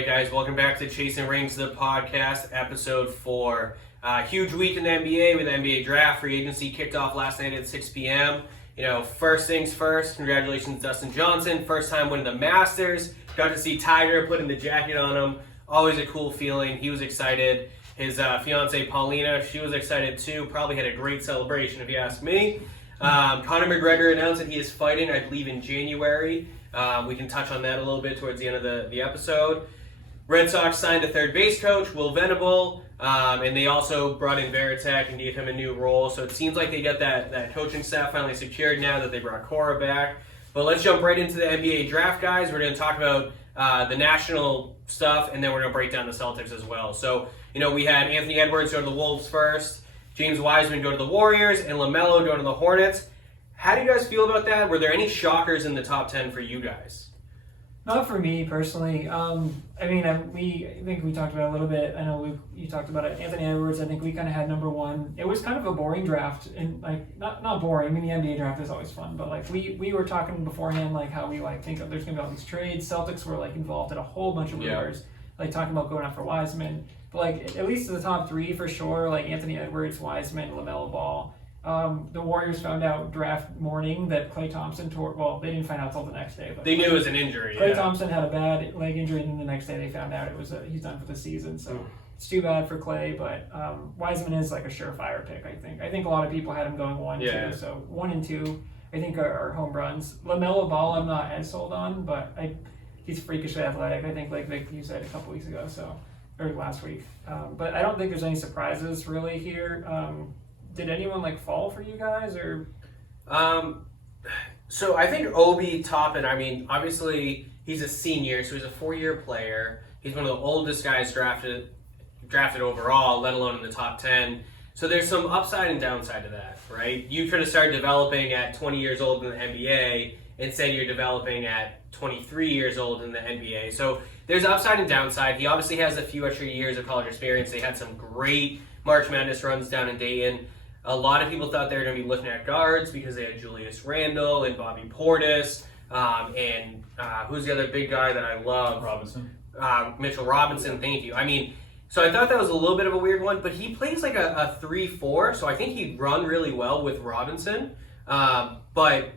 right, guys, welcome back to Chasing Rings, the podcast, episode 4. Huge week in the NBA with the NBA draft. Free agency kicked off last night at 6 p.m. First things first, congratulations, Dustin Johnson. First time winning the Masters. Got to see Tiger putting the jacket on him. Always a cool feeling. He was excited. His fiancée, Paulina, she was excited too. Probably had a great celebration, if you ask me. Conor McGregor announced that he is fighting, I believe, in January. We can touch on that a little bit towards the end of the episode. Red Sox signed a third base coach, Will Venable, and they also brought in Veritek and gave him a new role. So it seems like they got that coaching staff finally secured now that they brought Cora back. But let's jump right into the NBA draft, guys. We're going to talk about the national stuff, and then we're going to break down the Celtics as well. So, we had Anthony Edwards go to the Wolves first, James Wiseman go to the Warriors, and LaMelo go to the Hornets. How do you guys feel about that? Were there any shockers in the top 10 for you guys? Not for me personally. I think we talked about it a little bit. I know you talked about it. Anthony Edwards, I think we kind of had number one. It was kind of a boring draft, and not boring. I mean, the NBA draft is always fun, but we were talking beforehand how we think there's gonna be all these trades. Celtics were involved in a whole bunch of rumors, talking about going after Wiseman. But at least in the top three for sure, Anthony Edwards, Wiseman, LaMelo Ball. The Warriors found out draft morning that Klay Thompson tore. Well, they didn't find out until the next day. But they knew it was an injury. Klay Thompson had a bad leg injury, and then the next day they found out it was he's done for the season. So it's too bad for Klay, but Wiseman is a surefire pick. I think a lot of people had him going 1, 2. So 1 and 2, I think are home runs. LaMelo Ball, I'm not as sold on, but he's freakishly athletic. I think Vic, you said a couple weeks ago, or last week. But I don't think there's any surprises really here. Did anyone fall for you guys or? So I think Obi Toppin. Obviously he's a senior, so he's a 4-year player. He's one of the oldest guys drafted overall, let alone in the top 10. So there's some upside and downside to that, right? You could have started developing at 20 years old in the NBA. Instead, you're developing at 23 years old in the NBA. So there's upside and downside. He obviously has a few extra years of college experience. They had some great March Madness runs down in Dayton. A lot of people thought they were going to be looking at guards because they had Julius Randle and Bobby Portis, and who's the other big guy that I love? Mitchell Robinson, thank you. So I thought that was a little bit of a weird one, but he plays a 3-4, so I think he'd run really well with Robinson. But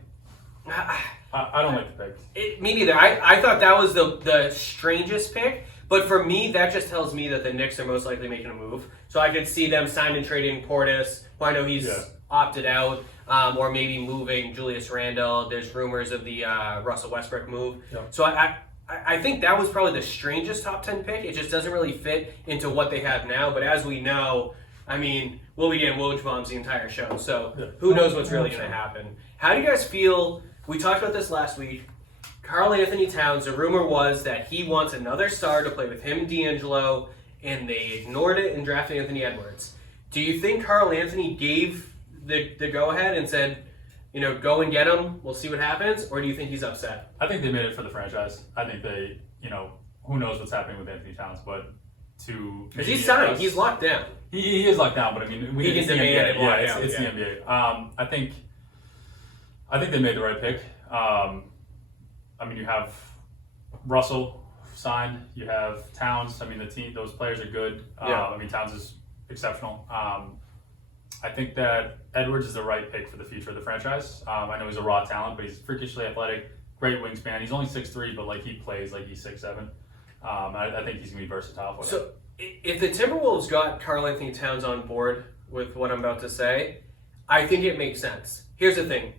I don't like the pick. Me neither. I thought that was the strangest pick. But for me, that just tells me that the Knicks are most likely making a move. So I could see them signing and trading Portis, who I know he's opted out, or maybe moving Julius Randle. There's rumors of the Russell Westbrook move. Yep. So I think that was probably the strangest top 10 pick. It just doesn't really fit into what they have now. But as we know, we'll be getting Woj bombs the entire show. So who knows what's really going to happen. How do you guys feel? We talked about this last week. Karl Anthony Towns, the rumor was that he wants another star to play with him and D'Angelo, and they ignored it and drafted Anthony Edwards. Do you think Karl Anthony gave the go-ahead and said, go and get him, we'll see what happens, or do you think he's upset? I think they made it for the franchise. I think they, who knows what's happening with Anthony Towns, but because he's signed, he's locked down. He is locked down, but he can demand it. It's the NBA. I think they made the right pick. You have Russell signed. You have Towns. The team, those players are good. Towns is exceptional. I think that Edwards is the right pick for the future of the franchise. I know he's a raw talent, but he's freakishly athletic, great wingspan. He's only 6'3", but he plays like he's 6'7". I think he's gonna be versatile for them. So if the Timberwolves got Karl Anthony Towns on board with what I'm about to say, I think it makes sense. Here's the thing.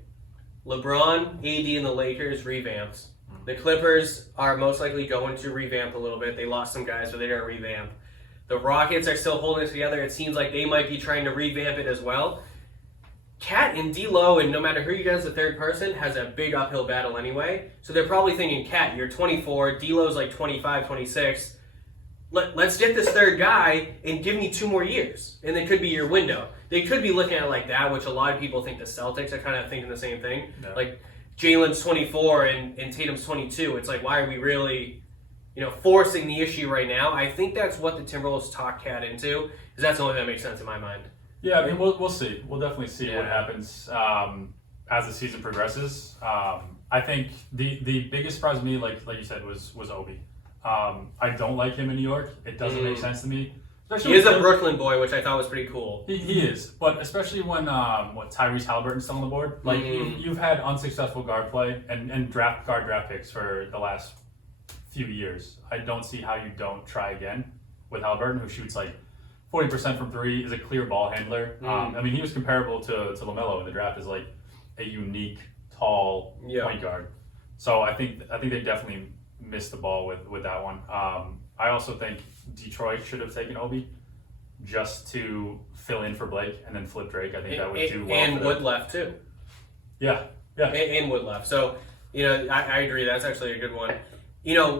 LeBron, AD, and the Lakers revamps. The Clippers are most likely going to revamp a little bit. They lost some guys, but they're going to revamp. The Rockets are still holding it together. It seems like they might be trying to revamp it as well. Cat and D'Lo, and no matter who you get as the third person, has a big uphill battle anyway. So they're probably thinking, Cat, you're 24. D'Lo's 25, 26. Let's get this third guy and give me 2 more years. And it could be your window. They could be looking at it like that, which a lot of people think the Celtics are kind of thinking the same thing. No. Jalen's 24 and Tatum's 22. It's why are we really, forcing the issue right now? I think that's what the Timberwolves talk Cat into, because that's the only thing that makes sense in my mind. Yeah, we'll see. We'll definitely see what happens as the season progresses. I think the biggest surprise to me, like you said, was Obi. I don't like him in New York. It doesn't make sense to me. Especially He is a Brooklyn boy, which I thought was pretty cool. He is, but especially when Tyrese Halliburton's still on the board. Like you've had unsuccessful guard play and draft picks for the last few years. I don't see how you don't try again with Halliburton, who shoots like 40% from three, is a clear ball handler. I mean, he was comparable to LaMelo in the draft as like a unique, tall point guard. So I think they definitely missed the ball with that one. I also think Detroit should have taken Obi just to fill in for Blake and then flip Drake. I think that would do well. And Wood left too. Yeah. And Wood left. So, I agree. That's actually a good one.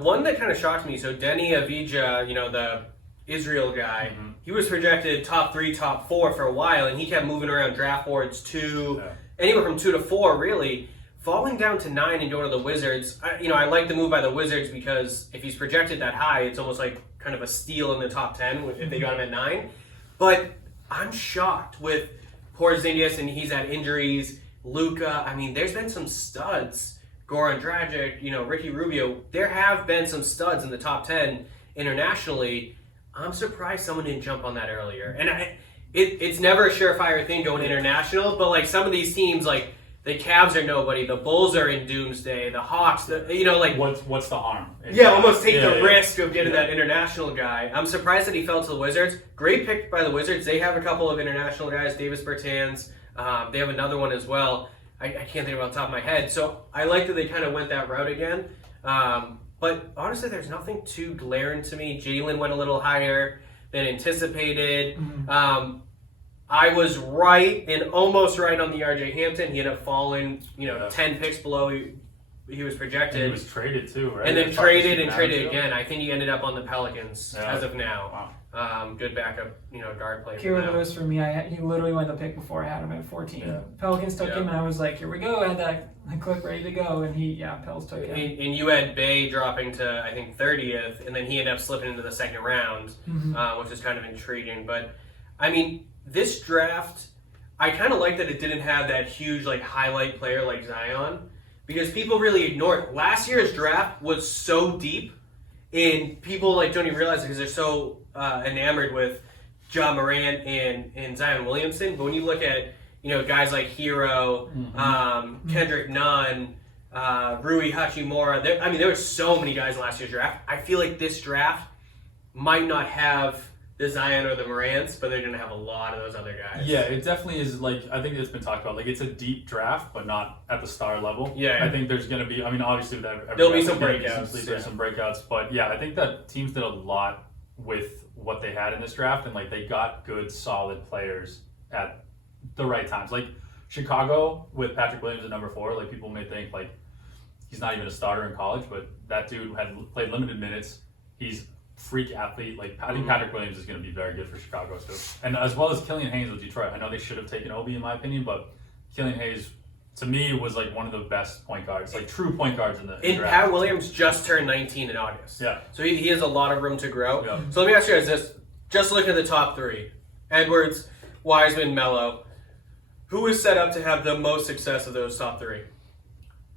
One that kind of shocked me. So Denny Avdija, the Israel guy, he was projected top 3, top 4 for a while, and he kept moving around draft boards anywhere from 2 to 4, really. Falling down to 9 and going to the Wizards, I like the move by the Wizards because if he's projected that high, it's almost like kind of a steal in the top 10 if they got him at 9. But I'm shocked with Porzingis, and he's had injuries. Luka, I mean, there's been some studs. Goran Dragic, Ricky Rubio. There have been some studs in the top 10 internationally. I'm surprised someone didn't jump on that earlier. And it's never a surefire thing going international, but like some of these teams, like the Cavs are nobody, the Bulls are in doomsday, the Hawks, what's the harm? Almost take the risk of getting that international guy. I'm surprised that he fell to the Wizards. Great pick by the Wizards. They have a couple of international guys, Davis Bertans. They have another one as well. I can't think of it off the top of my head. So I like that they kind of went that route again. But honestly, there's nothing too glaring to me. Jalen went a little higher than anticipated. I was right and almost right on the RJ Hampton. He ended up falling, 10 picks below he was projected. And he was traded too, right? And then traded again. I think he ended up on the Pelicans as of now. Wow. Good backup, guard play. Kira Lewis for me, he literally went the pick before I had him at 14. Yeah. Pelicans took him, and I was like, here we go. I had that clip ready to go, and Pels took him. And you had Bay dropping to, I think, 30th, and then he ended up slipping into the second round, which is kind of intriguing. But, I mean, this draft, I kind of like that it didn't have that huge, highlight player like Zion, because people really ignored it. Last year's draft was so deep, and people, don't even realize it because they're so enamored with Ja Morant and Zion Williamson. But when you look at, guys like Hero, Kendrick Nunn, Rui Hachimura, there were so many guys in last year's draft. I feel like this draft might not have the Zion or the Morants, but they're going to have a lot of those other guys. Yeah, it definitely is, I think it's been talked about. It's a deep draft, but not at the star level. Yeah. I think there's going to be, obviously with every there'll be draft, some breakouts. There's some breakouts, but yeah, I think that teams did a lot with what they had in this draft, and they got good, solid players at the right times. Chicago with Patrick Williams at number 4, people may think he's not even a starter in college, but that dude had played limited minutes. He's freak athlete. I think Patrick Williams is going to be very good for Chicago too, and as well as Killian Hayes with Detroit. I know they should have taken Obi in my opinion, but Killian Hayes to me was one of the best point guards, true point guards in the draft. Pat Williams just turned 19 in August. Yeah, so he has a lot of room to grow. Yeah. So let me ask you guys this: just looking at the top 3, Edwards, Wiseman, Melo, who is set up to have the most success of those top 3?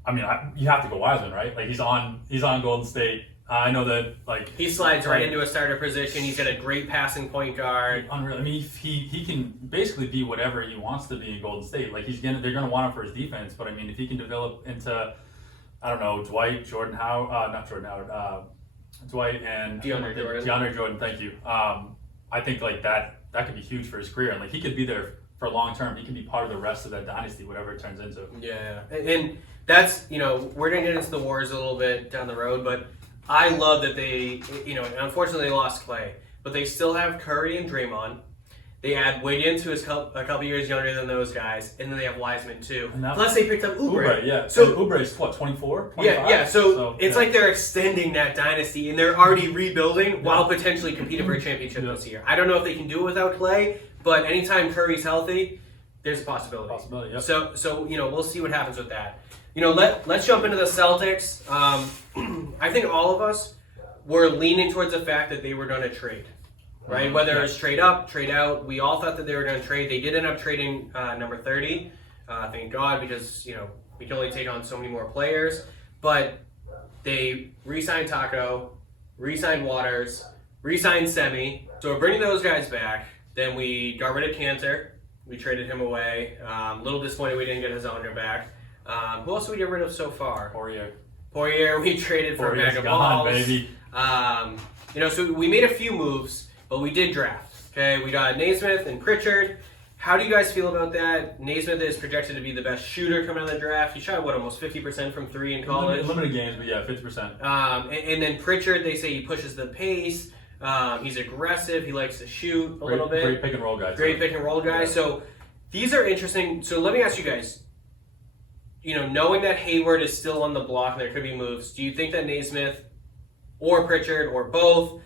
I mean, you have to go Wiseman, right? He's on Golden State. I know that he slides right into a starter position. He's got a great passing point guard. Unreal. I mean, he can basically be whatever he wants to be in Golden State. They're gonna want him for his defense, but I mean, if he can develop into, I don't know, Dwight, Dwight and DeAndre Jordan. Thank you. I think that could be huge for his career, and he could be there for long term. He can be part of the rest of that dynasty, whatever it turns into. Yeah, and that's we're gonna get into the Warriors a little bit down the road, but I love that they, unfortunately they lost Clay, but they still have Curry and Draymond. They add Wiggins, who is a couple years younger than those guys, and then they have Wiseman too. Plus they picked up Oubre. Yeah. So Oubre is what, 24, 25? Yeah. So it's they're extending that dynasty, and they're already rebuilding while potentially competing for a championship this year. I don't know if they can do it without Clay, but anytime Curry's healthy, there's a possibility. Yep. So we'll see what happens with that. Let's jump into the Celtics. I think all of us were leaning towards the fact that they were going to trade, right? Whether it's trade up, trade out, we all thought that they were going to trade. They did end up trading number 30, thank God, because we can only take on so many more players. But they re-signed Taco, re-signed Waters, re-signed Semi. So we're bringing those guys back. Then we got rid of Cantor. We traded him away. A little disappointed we didn't get his owner back. Who else did we get rid of so far? Poirier, we traded for a bag of balls. Baby. So we made a few moves, but we did draft. Okay, we got Naismith and Pritchard. How do you guys feel about that? Naismith is projected to be the best shooter coming out of the draft. He shot, almost 50% from 3 in college? Limited games, but yeah, 50%. And then Pritchard, they say he pushes the pace. He's aggressive. He likes to shoot a little bit. Great pick and roll guy. Great pick and roll guy. Yeah. So these are interesting. So let me ask you guys, knowing that Hayward is still on the block and there could be moves, do you think that Naismith or Pritchard or both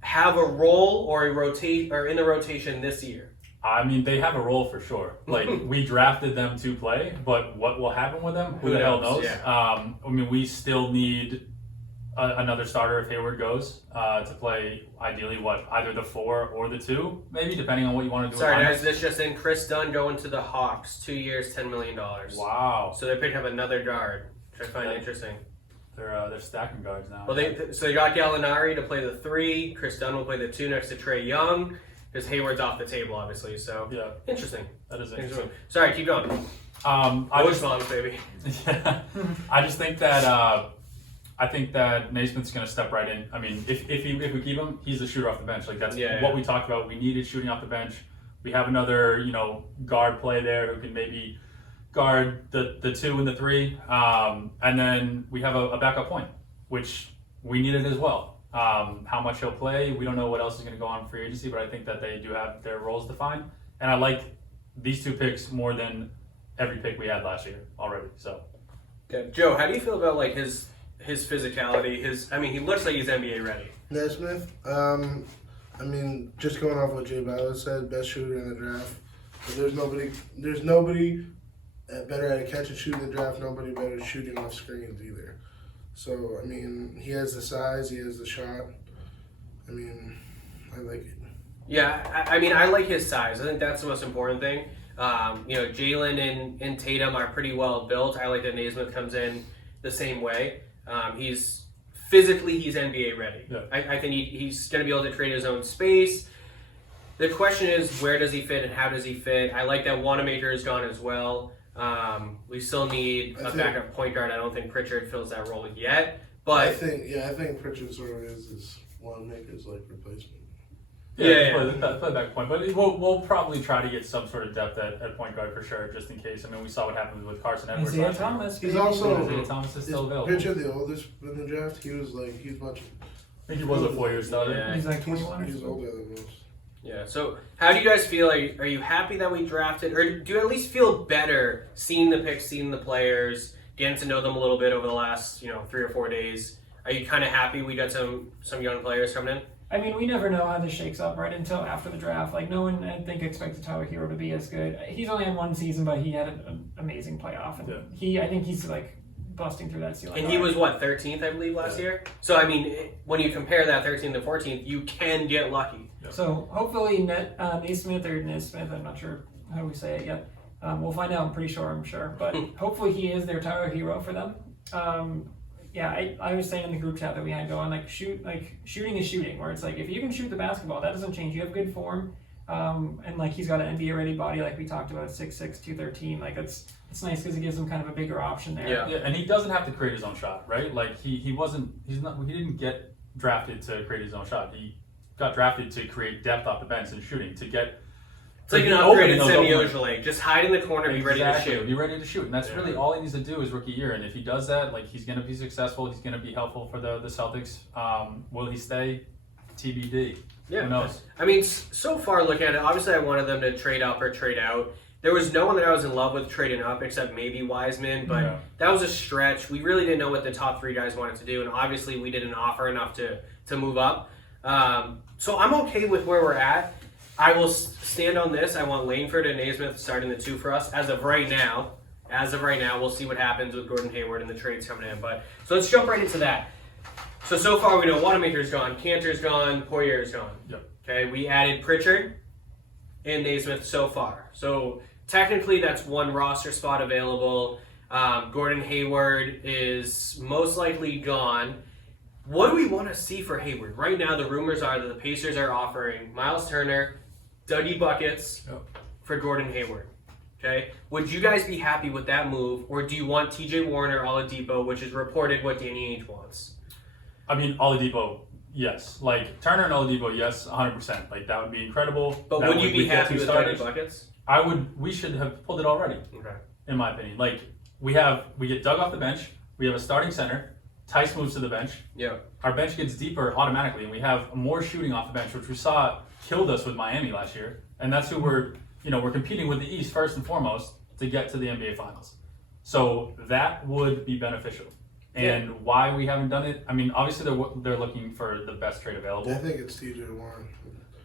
have a role or in the rotation this year? I mean, they have a role for sure. Like, we drafted them to play, but what will happen with them? Who the hell knows? Yeah. We still need another starter if Hayward goes to play, ideally, either the 4 or the 2, maybe, depending on what you want to do. Sorry, guys, this just in. Chris Dunn going to the Hawks, 2 years, $10 million. Wow. So they're picking up another guard, which I find interesting. They're stacking guards now. Well, they got Gallinari to play the 3. Chris Dunn will play the 2 next to Trae Young. Because Hayward's off the table, obviously. So yeah, interesting. That is interesting. Sorry, keep going. Baby. Yeah, I just think that Naismith's going to step right in. I mean, if we keep him, he's a shooter off the bench. Like that's what we talked about. We needed shooting off the bench. We have another guard play there who can maybe guard the 2 and the 3, and then we have a backup point, which we needed as well. How much he'll play, we don't know what else is going to go on free agency, but I think that they do have their roles defined. And I like these 2 picks more than every pick we had last year already. So, Joe, how do you feel about his physicality? He looks like he's NBA ready. Naismith, just going off what Jay Bauer said, best shooter in the draft. But there's nobody better at a catch and shoot in the draft. Nobody better at shooting off screens either. So, he has the size, he has the shot. I like it. Yeah, I like his size. I think that's the most important thing. Jalen and Tatum are pretty well built. I like that Naismith comes in the same way. He's NBA ready. Yeah. I think he's going to be able to create his own space. The question is, where does he fit and how does he fit? I like that Wanamaker is gone as well. We still need a backup point guard. I don't think Pritchard fills that role yet. But I think Pritchard sort of is Wanamaker's replacement. Play back point, but we'll probably try to get some sort of depth at point guard for sure, just in case. We saw what happened with Carson Edwards. Isaiah Thomas. He's also Isaiah Thomas is still available. Pritchard, the oldest in the draft. He's much. I think he was a 4-year starter. Yeah. He's 21. He's older than most. Yeah, so how do you guys feel? Are you happy that we drafted, or do you at least feel better seeing the picks, seeing the players, getting to know them a little bit over the last 3 or 4 days? Are you kind of happy we got some young players coming in? We never know how this shakes up right until after the draft. No one, I think, expected Tyler Hero to be as good. He's only had 1 season, but he had an amazing playoff, and I think he's busting through that ceiling. And he was 13th, I believe, last year. So when you compare that 13th to 14th, you can get lucky. Yep. So hopefully Naismith, I'm not sure how we say it yet. We'll find out. I'm sure. But hopefully he is their Tyler Hero for them. I was saying in the group chat that we had going, shooting is shooting, where it's if you can shoot the basketball, that doesn't change. You have good form, and he's got an NBA ready body, like we talked about, 6'6", 213. It's nice because it gives him kind of a bigger option there. Yeah, and he doesn't have to create his own shot, right? He didn't get drafted to create his own shot. He got drafted to create depth off the bench and shooting, to get. It's like an upgraded Semi Ojeleye. Just hide in the corner, be ready to shoot. Be ready to shoot, and that's really all he needs to do his rookie year. And if he does that, he's going to be successful. He's going to be helpful for the Celtics. Will he stay? TBD. Yeah. Who knows? So far, looking at it, obviously I wanted them to trade up or trade out. There was no one that I was in love with trading up except maybe Wiseman, but that was a stretch. We really didn't know what the top 3 guys wanted to do, and obviously we didn't offer enough to move up. So I'm okay with where we're at. I will stand on this. I want Langford and Naismith starting the 2 for us as of right now. We'll see what happens with Gordon Hayward and the trades coming in. So let's jump right into that. So far we know Wanamaker's gone, Cantor's gone, Poirier's gone. Yep. Okay, we added Pritchard and Naismith so far. So technically that's 1 roster spot available. Gordon Hayward is most likely gone. What do we want to see for Hayward? Right now, the rumors are that the Pacers are offering Miles Turner, Dougie Buckets for Gordon Hayward. Okay, would you guys be happy with that move, or do you want T.J. Warren or Oladipo, which is reported what Danny Ainge wants? I mean, Oladipo, yes. Like, Turner and Oladipo, yes, 100%. Like, that would be incredible. But that would you be happy with Dougie starters. Buckets? We should have pulled it already, Okay. in my opinion. Like, we get Doug off the bench, we have a starting center, Tice moves to the bench. Yeah. Our bench gets deeper automatically, and we have more shooting off the bench, which we saw killed us with Miami last year. And that's who we're competing with the East first and foremost to get to the NBA Finals. So that would be beneficial. And why we haven't done it, I mean, obviously they're looking for the best trade available. I think it's T.J. Warren.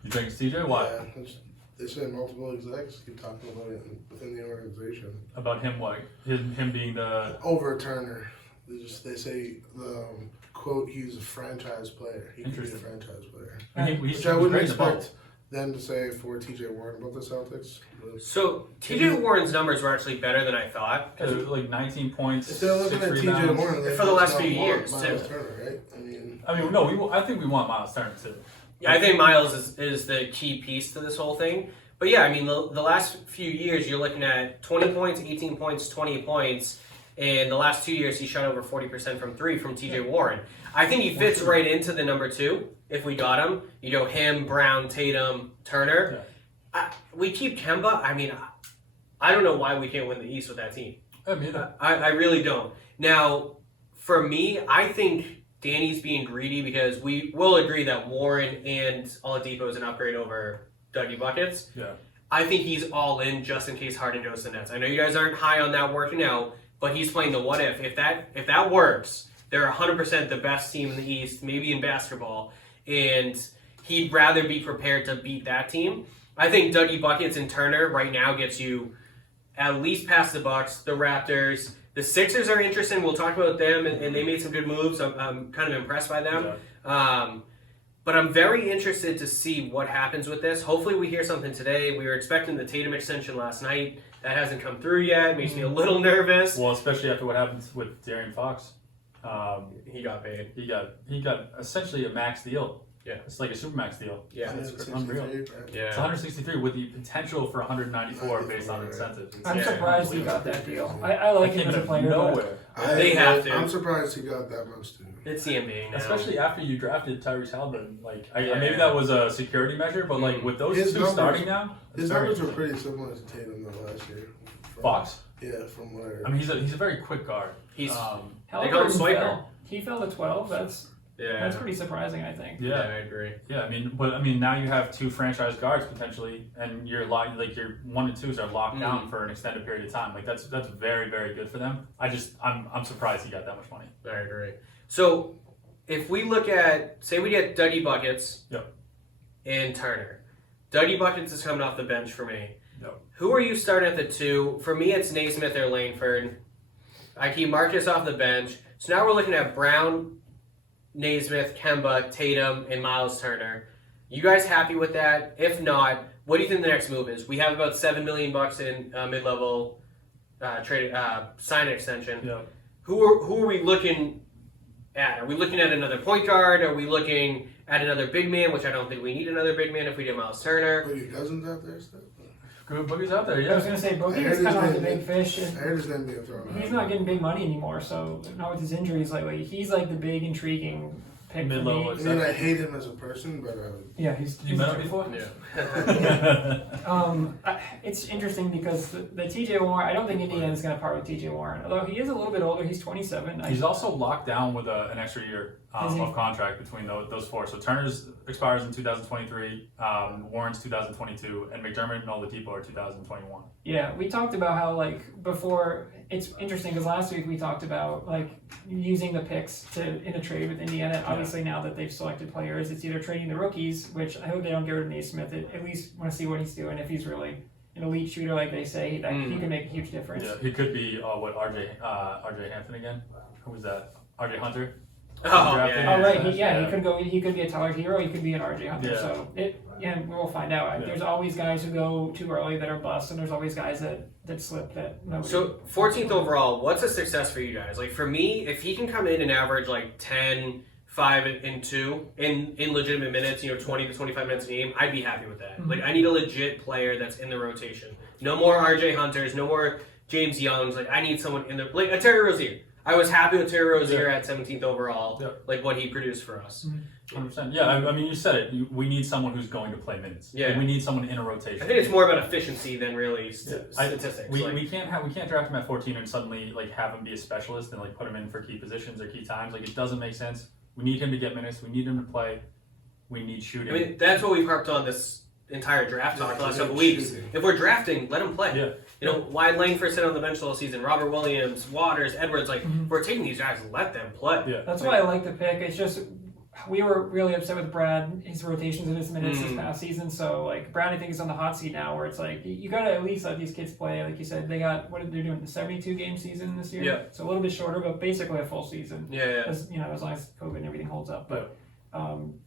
You think it's TJ? Why? Yeah, they say multiple execs keep talking about it within the organization. About him, what? Him being the... Over Turner. They say, quote, he's a franchise player. He could be a franchise player. Which I wouldn't expect them to say for T.J. Warren about the Celtics. So T.J. Warren's numbers were actually better than I thought. It was like 19 points, If they're looking 6 at T.J. rebounds. Warren, they For the last few want years, Miles too. Turner, right? I think we want Miles Turner too. Yeah, I think Miles is the key piece to this whole thing. But yeah, I mean, the last few years, you're looking at 20 points, 18 points, 20 points. And the last 2 years, he shot over 40% from three from T.J. Warren. I think he fits right into the number two if we got him. You know, him, Brown, Tatum, Turner. Yeah. We keep Kemba. I mean, I don't know why we can't win the East with that team. I really don't. Now, for me, I think Danny's being greedy because we will agree that Warren and Oladipo is an upgrade over Dougie Buckets. Yeah. I think he's all in just in case Harden goes to the Nets. I know you guys aren't high on that working out, but he's playing the what if. If that works, they're 100% the best team in the East, maybe in basketball, and he'd rather be prepared to beat that team. I think Dougie Buckets and Turner right now gets you at least past the Bucks, the Raptors. The Sixers are interesting. We'll talk about them, and they made some good moves. I'm kind of impressed by them. Yeah. But I'm very interested to see what happens with this. Hopefully we hear something today. We were expecting the Tatum extension last night. That hasn't come through yet. It makes me a little nervous. Well, especially after what happened with De'Aaron Fox. He got paid. He got essentially a max deal. Yeah. It's like a supermax deal. Yeah. It's unreal. Yeah. It's 163 with the potential for 194 based on incentives. I'm surprised he got that deal. I like him as a player. Nowhere. They have to. I'm surprised he got that much too. It's the NBA now. Especially after you drafted Tyrese Halliburton. Like, maybe that was a security measure, but like with those two starting now, his numbers were pretty similar to Tatum though last year. Fox. Yeah, from where. I mean, he's a very quick guard. He's Um, they call him Swiper. He fell to 12. That's pretty surprising, I think. Yeah, I agree. Yeah, I mean, now you have two franchise guards potentially, and your 1 and 2s are locked down for an extended period of time. Like that's very, very good for them. I'm surprised he got that much money. I agree. So if we look at, say we get Dougie Buckets and Turner. Dougie Buckets is coming off the bench for me. Yep. Who are you starting at the two? For me, it's Naismith or Langford. I keep Marcus off the bench. So now we're looking at Brown, Naismith, Kemba, Tatum, and Miles Turner. You guys happy with that? If not, what do you think the next move is? We have about $7 million in mid-level trade sign extension. Yeah. Who are we looking at? Are we looking at another point guard? Are we looking at another big man? Which I don't think we need another big man if we get Miles Turner. Boogie Cousins out there still? Good Boogie's out there, I was gonna say Boogie is kind of the big fish. I heard his name being thrown out. He's not getting big money anymore, so not with his injuries lately. He's like the big intriguing pick for Mid-level me. I mean, I hate him as a person, but Yeah, he's You met him before? it's interesting because the T.J. Warren, I don't think Indiana's going to part with T.J. Warren. Although he is a little bit older, he's 27. He's also locked down with an extra year of contract between those four. So Turner's expires in 2023, Warren's 2022, and McDermott and Oladipo are 2021. Yeah, we talked about how before. It's interesting because last week we talked about using the picks in a trade with Indiana. Obviously, now that they've selected players, it's either trading the rookies, which I hope they don't get rid of Naismith. At least want to see what he's doing. If he's really an elite shooter, like they say, he can make a huge difference. Yeah, he could be RJ Hampton again. Who was that? RJ Hunter. Oh right, he could be a Tyler Hero. He could be an RJ Hunter. Yeah. So we'll find out. Yeah. There's always guys who go too early that are busts, and there's always guys that slip that nobody. So 14th overall, what's a success for you guys? For me, if he can come in and average 10, 5-2 in legitimate minutes, 20 to 25 minutes a game, I'd be happy with that. Like, I need a legit player that's in the rotation. No more RJ Hunters, no more James Youngs. Like, I need someone in the like a Terry Rozier. I was happy with Terry Rozier at 17th overall, like what he produced for us. 100%. Yeah, I mean, you said it. We need someone who's going to play minutes. Yeah. Like, we need someone in a rotation. I think it's more about efficiency than really statistics. We can't draft him at 14 and suddenly like have him be a specialist and like put him in for key positions or key times. Like, it doesn't make sense. We need him to get minutes. We need him to play. We need shooting. I mean, that's what we've harped on this entire draft talk the last couple weeks. If we're drafting, let him play. Yeah. Why Langford sit on the bench all season? Robert Williams, Waters, Edwards. Like, if we're taking these guys, let them play. Yeah. That's why I like the pick. It's just we were really upset with Brad, his rotations and his minutes this past season. So like Brad, I think is on the hot seat now, where it's like you got to at least let these kids play. Like you said, they got they're doing the 72 game season this year. Yeah. So a little bit shorter, but basically a full season. Yeah. As long as COVID and everything holds up. But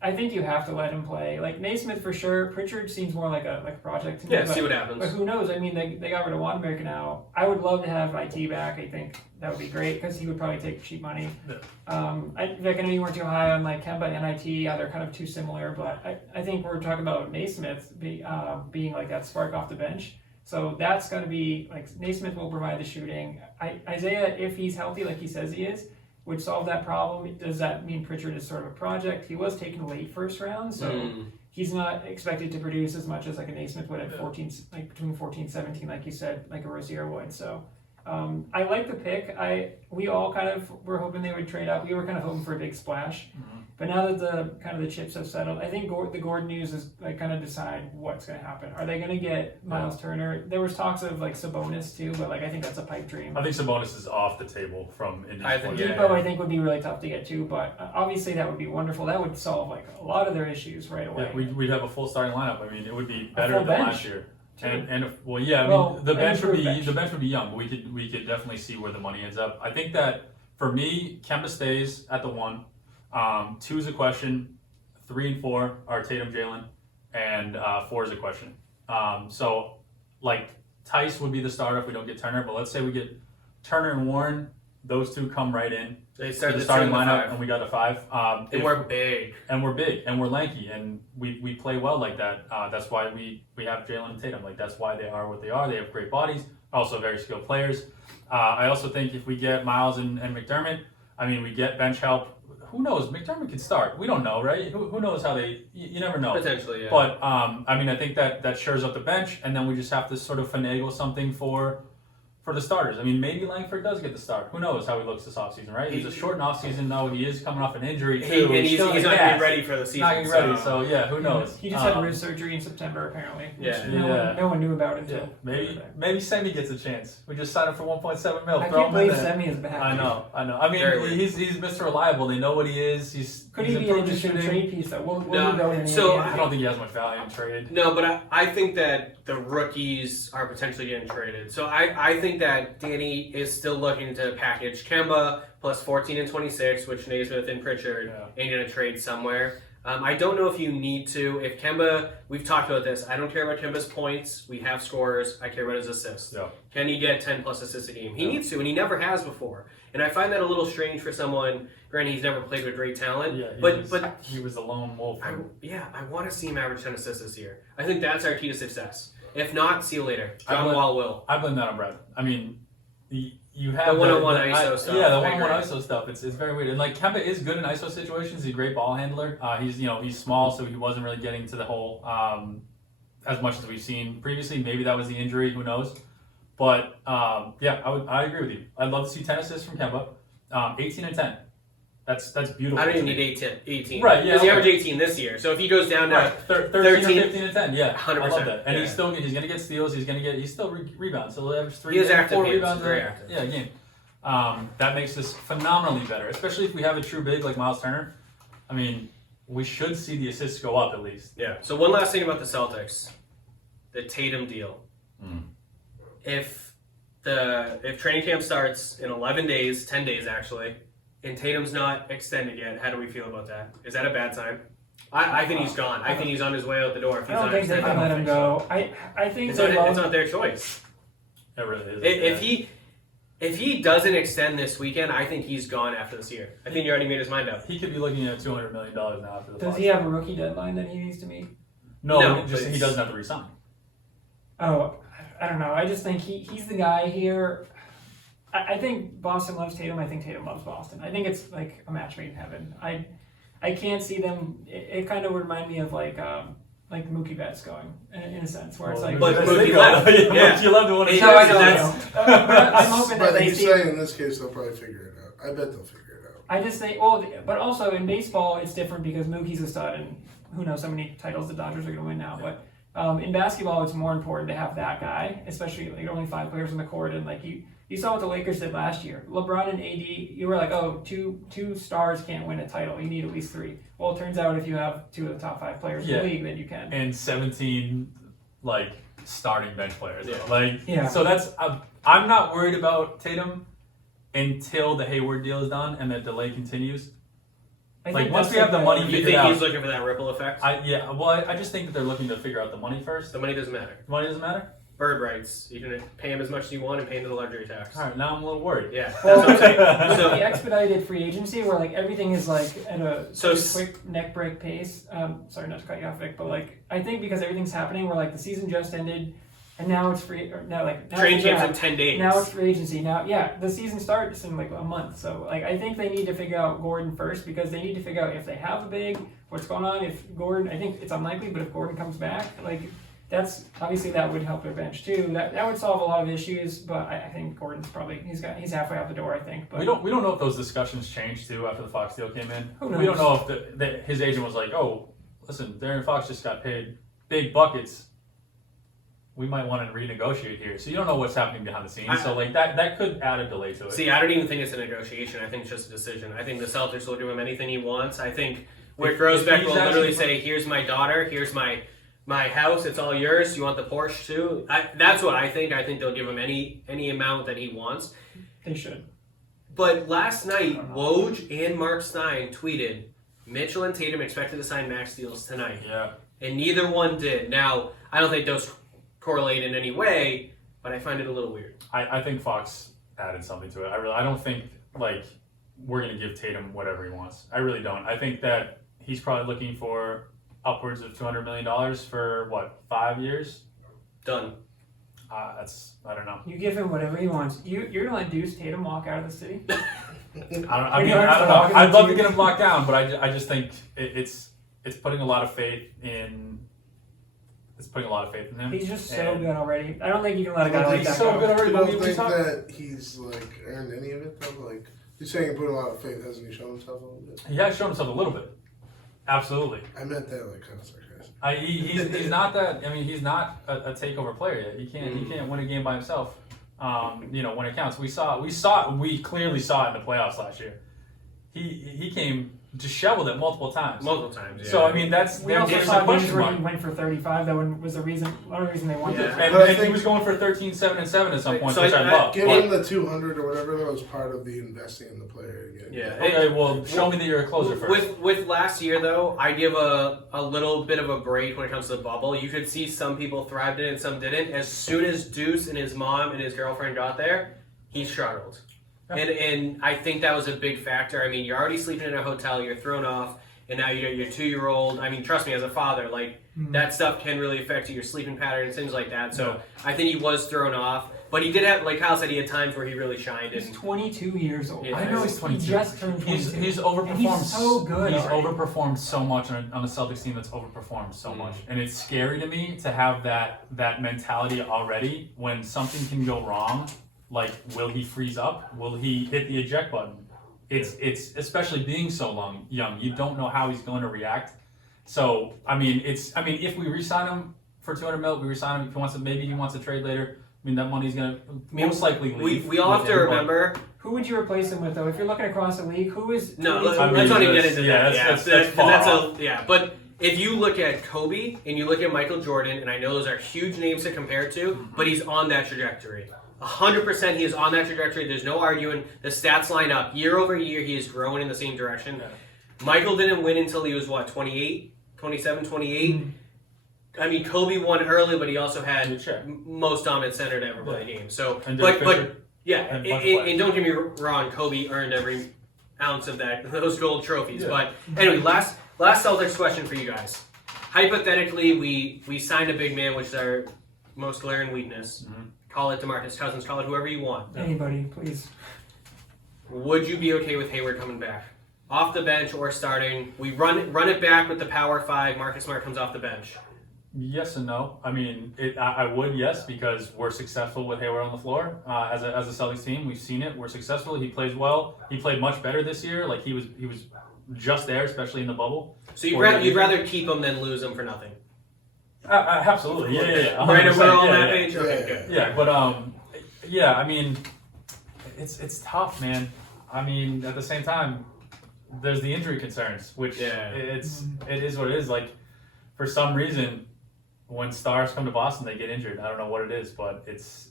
I think you have to let him play. Like Naismith for sure. Pritchard seems more like a project to me. Yeah, see what happens. But who knows? I mean, they got rid of Wanamaker now. I would love to have IT back. I think that would be great because he would probably take cheap money. Vic, I know you weren't too high on like Kemba and IT. They're kind of too similar, but I think we're talking about Naismith being like that spark off the bench. So that's going to be like Naismith will provide the shooting. Isaiah, if he's healthy like he says he is, would solve that problem. Does that mean Pritchard is sort of a project? He was taken late first round, so he's not expected to produce as much as like a Naismith would at 14, like between 14, 17, like you said, like a Rozier would. So I like the pick. We all kind of were hoping they would trade up. We were kind of hoping for a big splash. But now that the chips have settled, I think the Gordon news is like kind of decide what's going to happen. Are they going to get Miles Turner? There was talks of like Sabonis too, but like I think that's a pipe dream. I think Sabonis is off the table from Indiana's point. Depot I think would be really tough to get to, but obviously that would be wonderful. That would solve like a lot of their issues right away. Yeah, we'd have a full starting lineup. I mean, it would be better than last year. The bench would be young, but we could definitely see where the money ends up. I think that for me, Kemba stays at the 1. 2 is a question. 3 and 4 are Tatum, Jalen, and 4 is a question. So like Tice would be the starter if we don't get Turner, but let's say we get Turner and Warren, those two come right in. They start the starting lineup, and we got a 5. And we're big. And we're big, and we're lanky, and we play well like that. That's why we have Jalen and Tatum. Like, that's why they are what they are. They have great bodies, also very skilled players. I also think if we get Miles and McDermott, I mean, we get bench help. Who knows? McDermott could start. We don't know, right? Who knows how you never know. Potentially, yeah. But, I mean, I think that shores up the bench, and then we just have to sort of finagle something for the starters. I mean, maybe Langford does get the start. Who knows how he looks this offseason, right? He's a shortened offseason, though. He is coming off an injury, too. He's not going to be ready for the season. Not getting ready, so yeah, who knows? He just had wrist surgery in September, apparently. No one knew about it until. Yeah. Maybe Semi gets a chance. We just signed him for $1.7 million. I can't believe Semi is back. I know. I mean, he's Mr. Reliable. They know what he is. Could he be an interesting trade piece, though? I don't think he has much value in trade. No, but I think that the rookies are potentially getting traded. So I think that Danny is still looking to package Kemba plus 14 and 26, which Naismith and Pritchard ain't going to trade somewhere. I don't know if you need to. If Kemba, we've talked about this. I don't care about Kemba's points. We have scorers. I care about his assists. Yeah. Can he get 10 plus assists a game? He needs to, and he never has before. And I find that a little strange for someone. Granted, he's never played with great talent. Yeah, but he was a lone wolf. I want to see him average 10 assists this year. I think that's our key to success. If not, see you later. John Wall will. I blame that on Brad. I mean, you have the one-on-one ISO stuff. Yeah, the one-on-one ISO stuff. It's very weird. And like Kemba is good in ISO situations. He's a great ball handler. He's small, so he wasn't really getting to the hole as much as we've seen previously. Maybe that was the injury. Who knows? But I agree with you. I'd love to see 10 assists from Kemba. 18 and 10. That's beautiful. I don't even need 18. Right, yeah. Because he averaged 18 this year. So if he goes down to 13 or 15 and 10, yeah. 100%. I love that. And he's going to get steals. He's still rebounds. So he'll average 4 rebounds. Very active. Yeah, game. That makes this phenomenally better, especially if we have a true big like Miles Turner. I mean, we should see the assists go up at least. Yeah. So one last thing about the Celtics. The Tatum deal. If training camp starts in 11 days, 10 days actually, and Tatum's not extended yet, how do we feel about that? Is that a bad sign? I think he's gone. I think he's on his way out the door. If he's I don't think they can let him go. I think it's not their choice. It really is. If he, If he doesn't extend this weekend, I think he's gone after this year. I think he already made his mind up. He could be looking at $200 million now after the Does Fox. he have a rookie deadline that he needs to meet? No, just but he doesn't have to resign. Oh, I don't know. I just think he's the guy here. I think Boston loves Tatum. I think Tatum loves Boston. I think it's like a match made in heaven. I can't see them. It kind of would remind me of like Mookie Betts going in a sense, where it's like. But Mookie Mookie left. yeah, Mookie left to win He a knows championship. I'm hoping that But they he's see. saying in this case they'll probably figure it out. I bet they'll figure it out. I just think, well, but also in baseball, it's different because Mookie's a stud, and who knows how many titles the Dodgers are going to win now. But in basketball, it's more important to have that guy, especially like only 5 players on the court, and like you saw what the Lakers did last year. LeBron and AD, you were like, oh, two stars can't win a title. You need at least 3. Well, it turns out if you have 2 of the top 5 players in the league, then you can. And 17 like starting bench players. Yeah. Like Yeah. so that's I'm not worried about Tatum until the Hayward deal is done and the delay continues. I Like, think once that's we have the money You figured think out. he's looking for that ripple effect? I just think that they're looking to figure out the money first. The money doesn't matter. Money doesn't matter? Bird rights. You can pay him as much as you want and pay him the luxury tax. All right, now I'm a little worried. Yeah, that's Well, what I'm saying. the So, expedited free agency where like everything is like at a So quick neck break pace. Sorry not to cut you off, Vic, but like I think because everything's happening where like the season just ended and now it's free. Or now like now training it's the camp's in draft. 10 days. Now it's free agency. Now, yeah, the season starts in like a month. So, like, I think they need to figure out Gordon first because they need to figure out if they have a big, what's going on. If Gordon, I think it's unlikely, but if Gordon comes back, like, that's obviously that would help their bench too. That would solve a lot of issues. But I think Gordon's probably he's halfway out the door. I think. But We don't know if those discussions changed too after the Fox deal came in. Who We don't knows? know if his agent was like, oh, listen, Darren Fox just got paid big buckets. We might want to renegotiate here. So you don't know what's happening behind the scenes. So like that could add a delay to it. See, I don't even think it's a negotiation. I think it's just a decision. I think the Celtics will give him anything he wants. I think Rick If Rosbeck he's will literally actually- say, here's my daughter, here's my house, it's all yours. You want the Porsche too? That's what I think. I think they'll give him any amount that he wants. they should. But last night, Woj and Mark Stein tweeted, Mitchell and Tatum expected to sign max deals tonight. Yeah. And neither one did. Now, I don't think those correlate in any way, but I find it a little weird. I think Fox added something to it. I don't think like we're gonna give Tatum whatever he wants. I really don't. I think that he's probably looking for upwards of $200 million for what, 5 years? Done. I don't know. You give him whatever he wants. You're gonna let Deuce Tatum walk out of the city? I don't know. Talking I'd love to to get him locked down, but I just think it's putting a lot of faith in. It's putting a lot of faith in him. He's just so And good already. I don't think you can let a I guy don't like think that so go. good already. You But don't we think talk. that he's like earned any of it though? Like you're saying, he put a lot of faith. Hasn't he shown himself a little bit? He has shown himself a little bit. Absolutely. I meant that like kind of sarcastic. He's not that. I mean, he's not a takeover player yet. He can't win a game by himself. When it counts. We clearly saw it in the playoffs last year. He came disheveled it multiple times. Multiple times, yeah. So I mean, that's We also there's saw a games question where mark. he went for 35. That one was one of the reason they won. Yeah. And, But I and he think- was going for 13, 7, and 7 at some point, So which I love. Give But- him the 200 or whatever that was part of the investing in the player again. Yeah. okay, well, show me that you're a closer first. With last year though, I give a little bit of a break when it comes to the bubble. You could see some people thrived in it and some didn't. As soon as Deuce and his mom and his girlfriend got there, he struggled. Yeah. And I think that was a big factor. I mean, you're already sleeping in a hotel, you're thrown off, and now you got your 2-year-old. I mean, trust me, as a father, like that stuff can really affect your sleeping patterns, things like that. So I think he was thrown off. But he did have, like Kyle said, he had times where he really shined. He's And 22 years old. Yeah. I know he's He 22. just turned 22. He's overperformed. And he's so good He's already. overperformed so much on a Celtics team that's overperformed so much, and it's scary to me to have that mentality already when something can go wrong. Like, will he freeze up? Will he hit the eject button? It's especially being so young. You don't know how he's going to react. So I mean, if we re-sign him for $200 million, we re-sign him. If he wants to, maybe he wants to trade later. I mean, that money's gonna most likely leave. we all have to remember. Who would you replace him with, though? If you're looking across the league, who is... No, 22 let's not even get into yeah, that. that's far off. But if you look at Kobe and you look at Michael Jordan, and I know those are huge names to compare to, but he's on that trajectory. 100% he is on that trajectory. There's no arguing. The stats line up. Year over year, he is growing in the same direction. Yeah. Michael didn't win until he was, 28? 27, 28? Mm-hmm. I mean, Kobe won early, but he also had Sure. most dominant center to ever play a game. So, And but Derek Fisher. Yeah, And and, much and, less. and don't get me wrong, Kobe earned every ounce of those gold trophies. But anyway, last Celtics question for you guys. Hypothetically, we signed a big man, which is our most glaring weakness. Mm-hmm. Call it DeMarcus Cousins, call it whoever you want. Anybody, please. Would you be okay with Hayward coming back? Off the bench or starting? We run it back with the power 5. Marcus Smart comes off the bench. Yes and no. I mean, I would, yes, because we're successful with Hayward on the floor as a Celtics team. We've seen it. We're successful. He plays well. He played much better this year. Like he was just there, especially in the bubble. So you'd rather keep him than lose him for nothing? Absolutely. Yeah. Right, we're 100%. all on Yeah, that yeah. page? Okay, good. Yeah, but yeah, I mean, it's tough, man. I mean, at the same time, there's the injury concerns, which it is what it is. Like, for some reason, when stars come to Boston, they get injured. I don't know what it is, but it's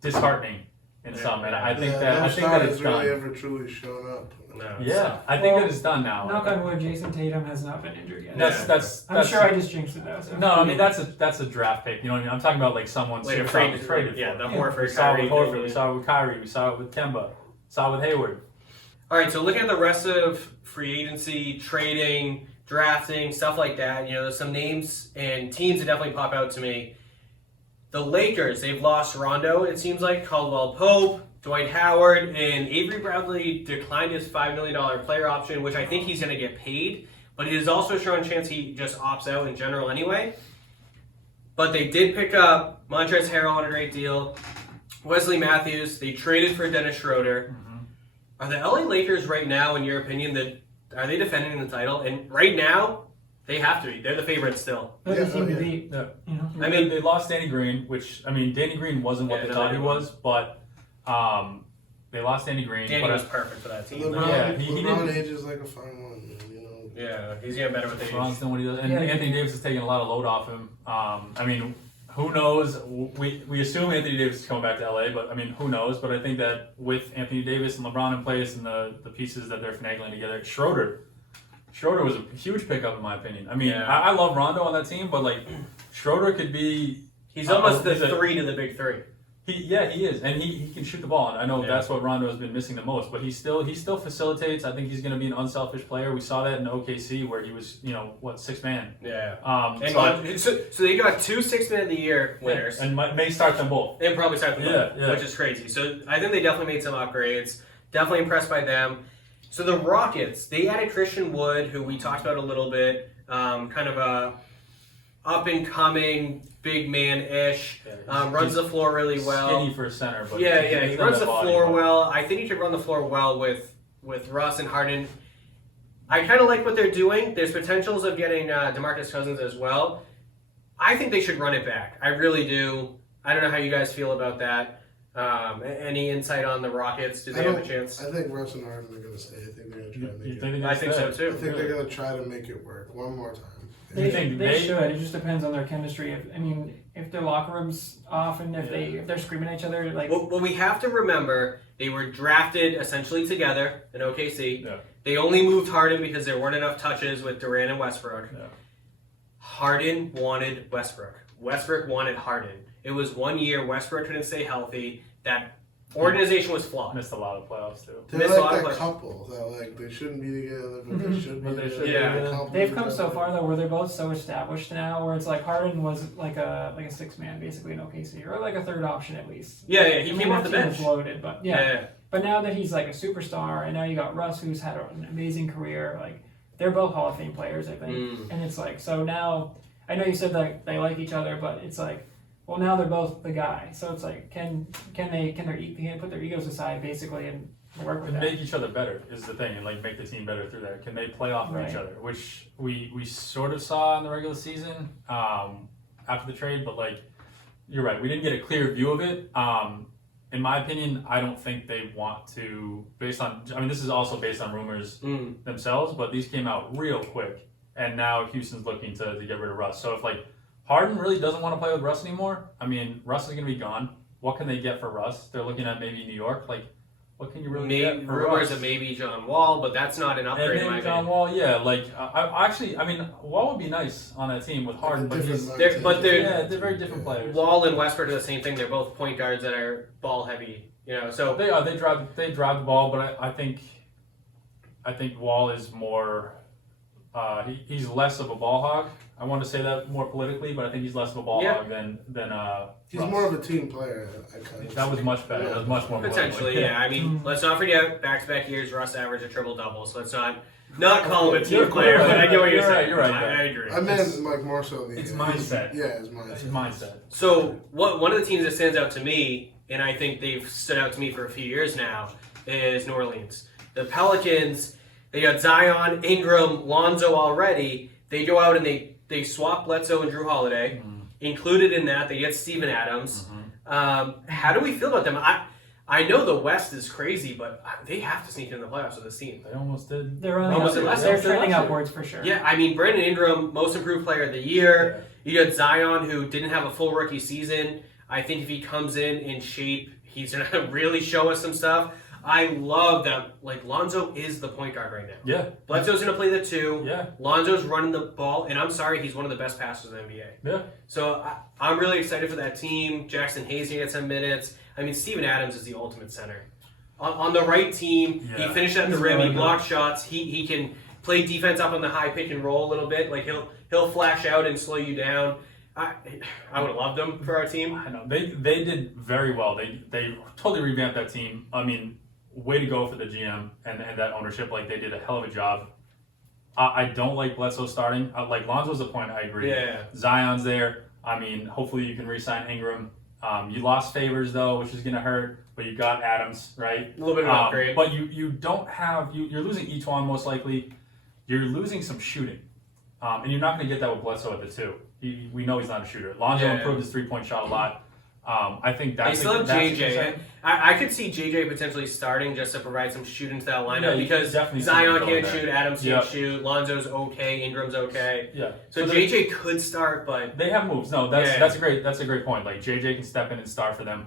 disheartening in some. And I think that it's done. really ever truly shown up. No, Yeah, I think that it's done now. Knock on wood, Jason Tatum has not been injured yet. That's I'm sure I just jinxed it though. So. No, I mean that's a draft pick. You know what I mean? I'm talking about like someone Like a traded trade, for. yeah, the We Horford, saw it Kyrie with Horford. thing. We saw it with Kyrie. We saw it with Kemba. Saw it with Hayward. All right, so looking at the rest of free agency, trading, drafting, stuff like that, there's some names and teams that definitely pop out to me. The Lakers, they've lost Rondo, it seems like, Caldwell Pope, Dwight Howard, and Avery Bradley declined his $5 million player option, which I think he's going to get paid, but it is also a strong chance he just opts out in general anyway. But they did pick up Montrezl Harrell on a great deal, Wesley Matthews, they traded for Dennis Schroeder. Are the LA Lakers right now, in your opinion, are they defending the title? And right now, they have to be. They're the favorites still. They're the team to beat. Yeah. I mean, they lost Danny Green, which Danny Green wasn't what they thought he was, but they lost Danny Green. Danny but was perfect for that team. LeBron, he LeBron didn't- ages like a fine one, Yeah, he's getting better with age. LeBron's doing what he does, and Yeah. Anthony Davis is taking a lot of load off him. I mean, who knows? We assume Anthony Davis is coming back to LA, but I mean, who knows? But I think that with Anthony Davis and LeBron in place and the pieces that they're finagling together, Schroeder was a huge pickup in my opinion. I mean, I love Rondo on that team, but like Schroeder could be. He's almost the 3 to the big 3. He is, and he can shoot the ball. And I know that's what Rondo has been missing the most, but he still facilitates. I think he's going to be an unselfish player. We saw that in OKC where he was, 6 man. Yeah. So So they got 2 6-man of the year winners. and may start them both. They probably start the Yeah. which is crazy. So I think they definitely made some upgrades. Definitely impressed by them. So the Rockets, they added Christian Wood, who we talked about a little bit, kind of a up-and-coming big man-ish, runs the floor really well. Skinny for a center, but He he's runs got the that body, floor but- well. I think he could run the floor well with Russ and Harden. I kind of like what they're doing. There's potentials of getting DeMarcus Cousins as well. I think they should run it back. I really do. I don't know how you guys feel about that. Any insight on the Rockets? Do they have a chance? I think Russ and Harden are going to stay. I think they're going to try to make it. I think so I too. think they're going to try to make it work one more time. They they- should. It just depends on their chemistry. If their locker room's off and if they're screaming at each other, like Well, we have to remember they were drafted essentially together in OKC. Yeah. They only moved Harden because there weren't enough touches with Durant and Westbrook. Yeah. Harden wanted Westbrook. Westbrook wanted Harden. It was 1 year. Westbrook couldn't stay healthy. That organization was flawed. Missed a lot of playoffs too. They're Missed a lot like of that play. couple that they shouldn't be together, but they should be. But they together. should be, Yeah. They complement they've come each so other. far though, where they're both so established now. Where it's like Harden was like a 6-man basically in OKC, or like a third option at least. Yeah, he I mean, came off that the team bench. was loaded, but Yeah. But now that he's like a superstar, and now you got Russ, who's had an amazing career. Like they're both Hall of Fame players, I think. And it's like, so now I know you said that they like each other, but it's like, well, now they're both the guy. So it's like, can they put their egos aside basically and work with And that? make each other better is the thing, and like make the team better through that. Can they play off of Right. each other? Which we sort of saw in the regular season after the trade, but like you're right, we didn't get a clear view of it. In my opinion, I don't think they want to. This is also based on rumors themselves, but these came out real quick, and now Houston's looking to get rid of Russ. So if like Harden really doesn't want to play with Russ anymore, Russ is going to be gone. What can they get for Russ? They're looking at maybe New York. Like, what can you really get for Rumors Russ? of maybe John Wall, but that's not an And upgrade in my maybe John opinion. Wall, yeah. Like, Wall would be nice on that team with Harden, but Different he's mindset. They're they're very different players. Wall and Westbrook are the same thing. They're both point guards that are ball heavy So they drive the ball, but I think Wall is more. He's less of a ball hog. I want to say that more politically, but I think he's less of a ball hog than He's Russ. more of a team player. That was much better. That was much more potentially, political. yeah. I mean, let's not forget back-to-back years, Russ averaged a triple-double, so let's not call him a team player, but I get what you're saying. You're right. I agree. I meant like more so It's mindset. Yeah, it's mindset. It's mindset. So one of the teams that stands out to me, and I think they've stood out to me for a few years now, is New Orleans. The Pelicans, they got Zion, Ingram, Lonzo already. They go out and they swap Bledsoe and Drew Holiday. Mm-hmm. Included in that, they get Steven Adams. How do we feel about them? I know the West is crazy, but they have to sneak in the playoffs with this team. They almost did. They're They're trending upwards for sure. Yeah, I mean, Brandon Ingram, most improved player of the year. You got Zion, who didn't have a full rookie season. I think if he comes in shape, he's going to really show us some stuff. I love that, like, Lonzo is the point guard right now. Yeah. Bledsoe's going to play the 2. Yeah. Lonzo's running the ball, and I'm sorry, he's one of the best passers in the NBA. Yeah. So I'm really excited for that team. Jackson Hayes can get some minutes. I mean, Steven Adams is the ultimate center. On the right team, he finished at the rim, he blocked shots, he can play defense up on the high pick and roll a little bit. Like, he'll flash out and slow you down. I would have loved him for our team. I know. They did very well. They totally revamped that team. I mean, way to go for the GM and that ownership. Like, they did a hell of a job. I don't like Bledsoe starting. Like, Lonzo's the point, I agree. Yeah. Zion's there. I mean, hopefully you can re-sign Ingram. You lost Favors, though, which is going to hurt, but you got Adams, right? A little bit of an upgrade. But you don't have... You're losing Etuan, most likely. You're losing some shooting. And you're not going to get that with Bledsoe at the 2. We know he's not a shooter. Lonzo improved his three-point shot a lot. I think that's... They still have JJ. I could see JJ potentially starting just to provide some shooting to that lineup because Zion can't shoot, Adams can't shoot, Lonzo's okay, Ingram's okay. Yeah. So JJ could start, but they have moves. No, that's a great point. Like, JJ can step in and start for them,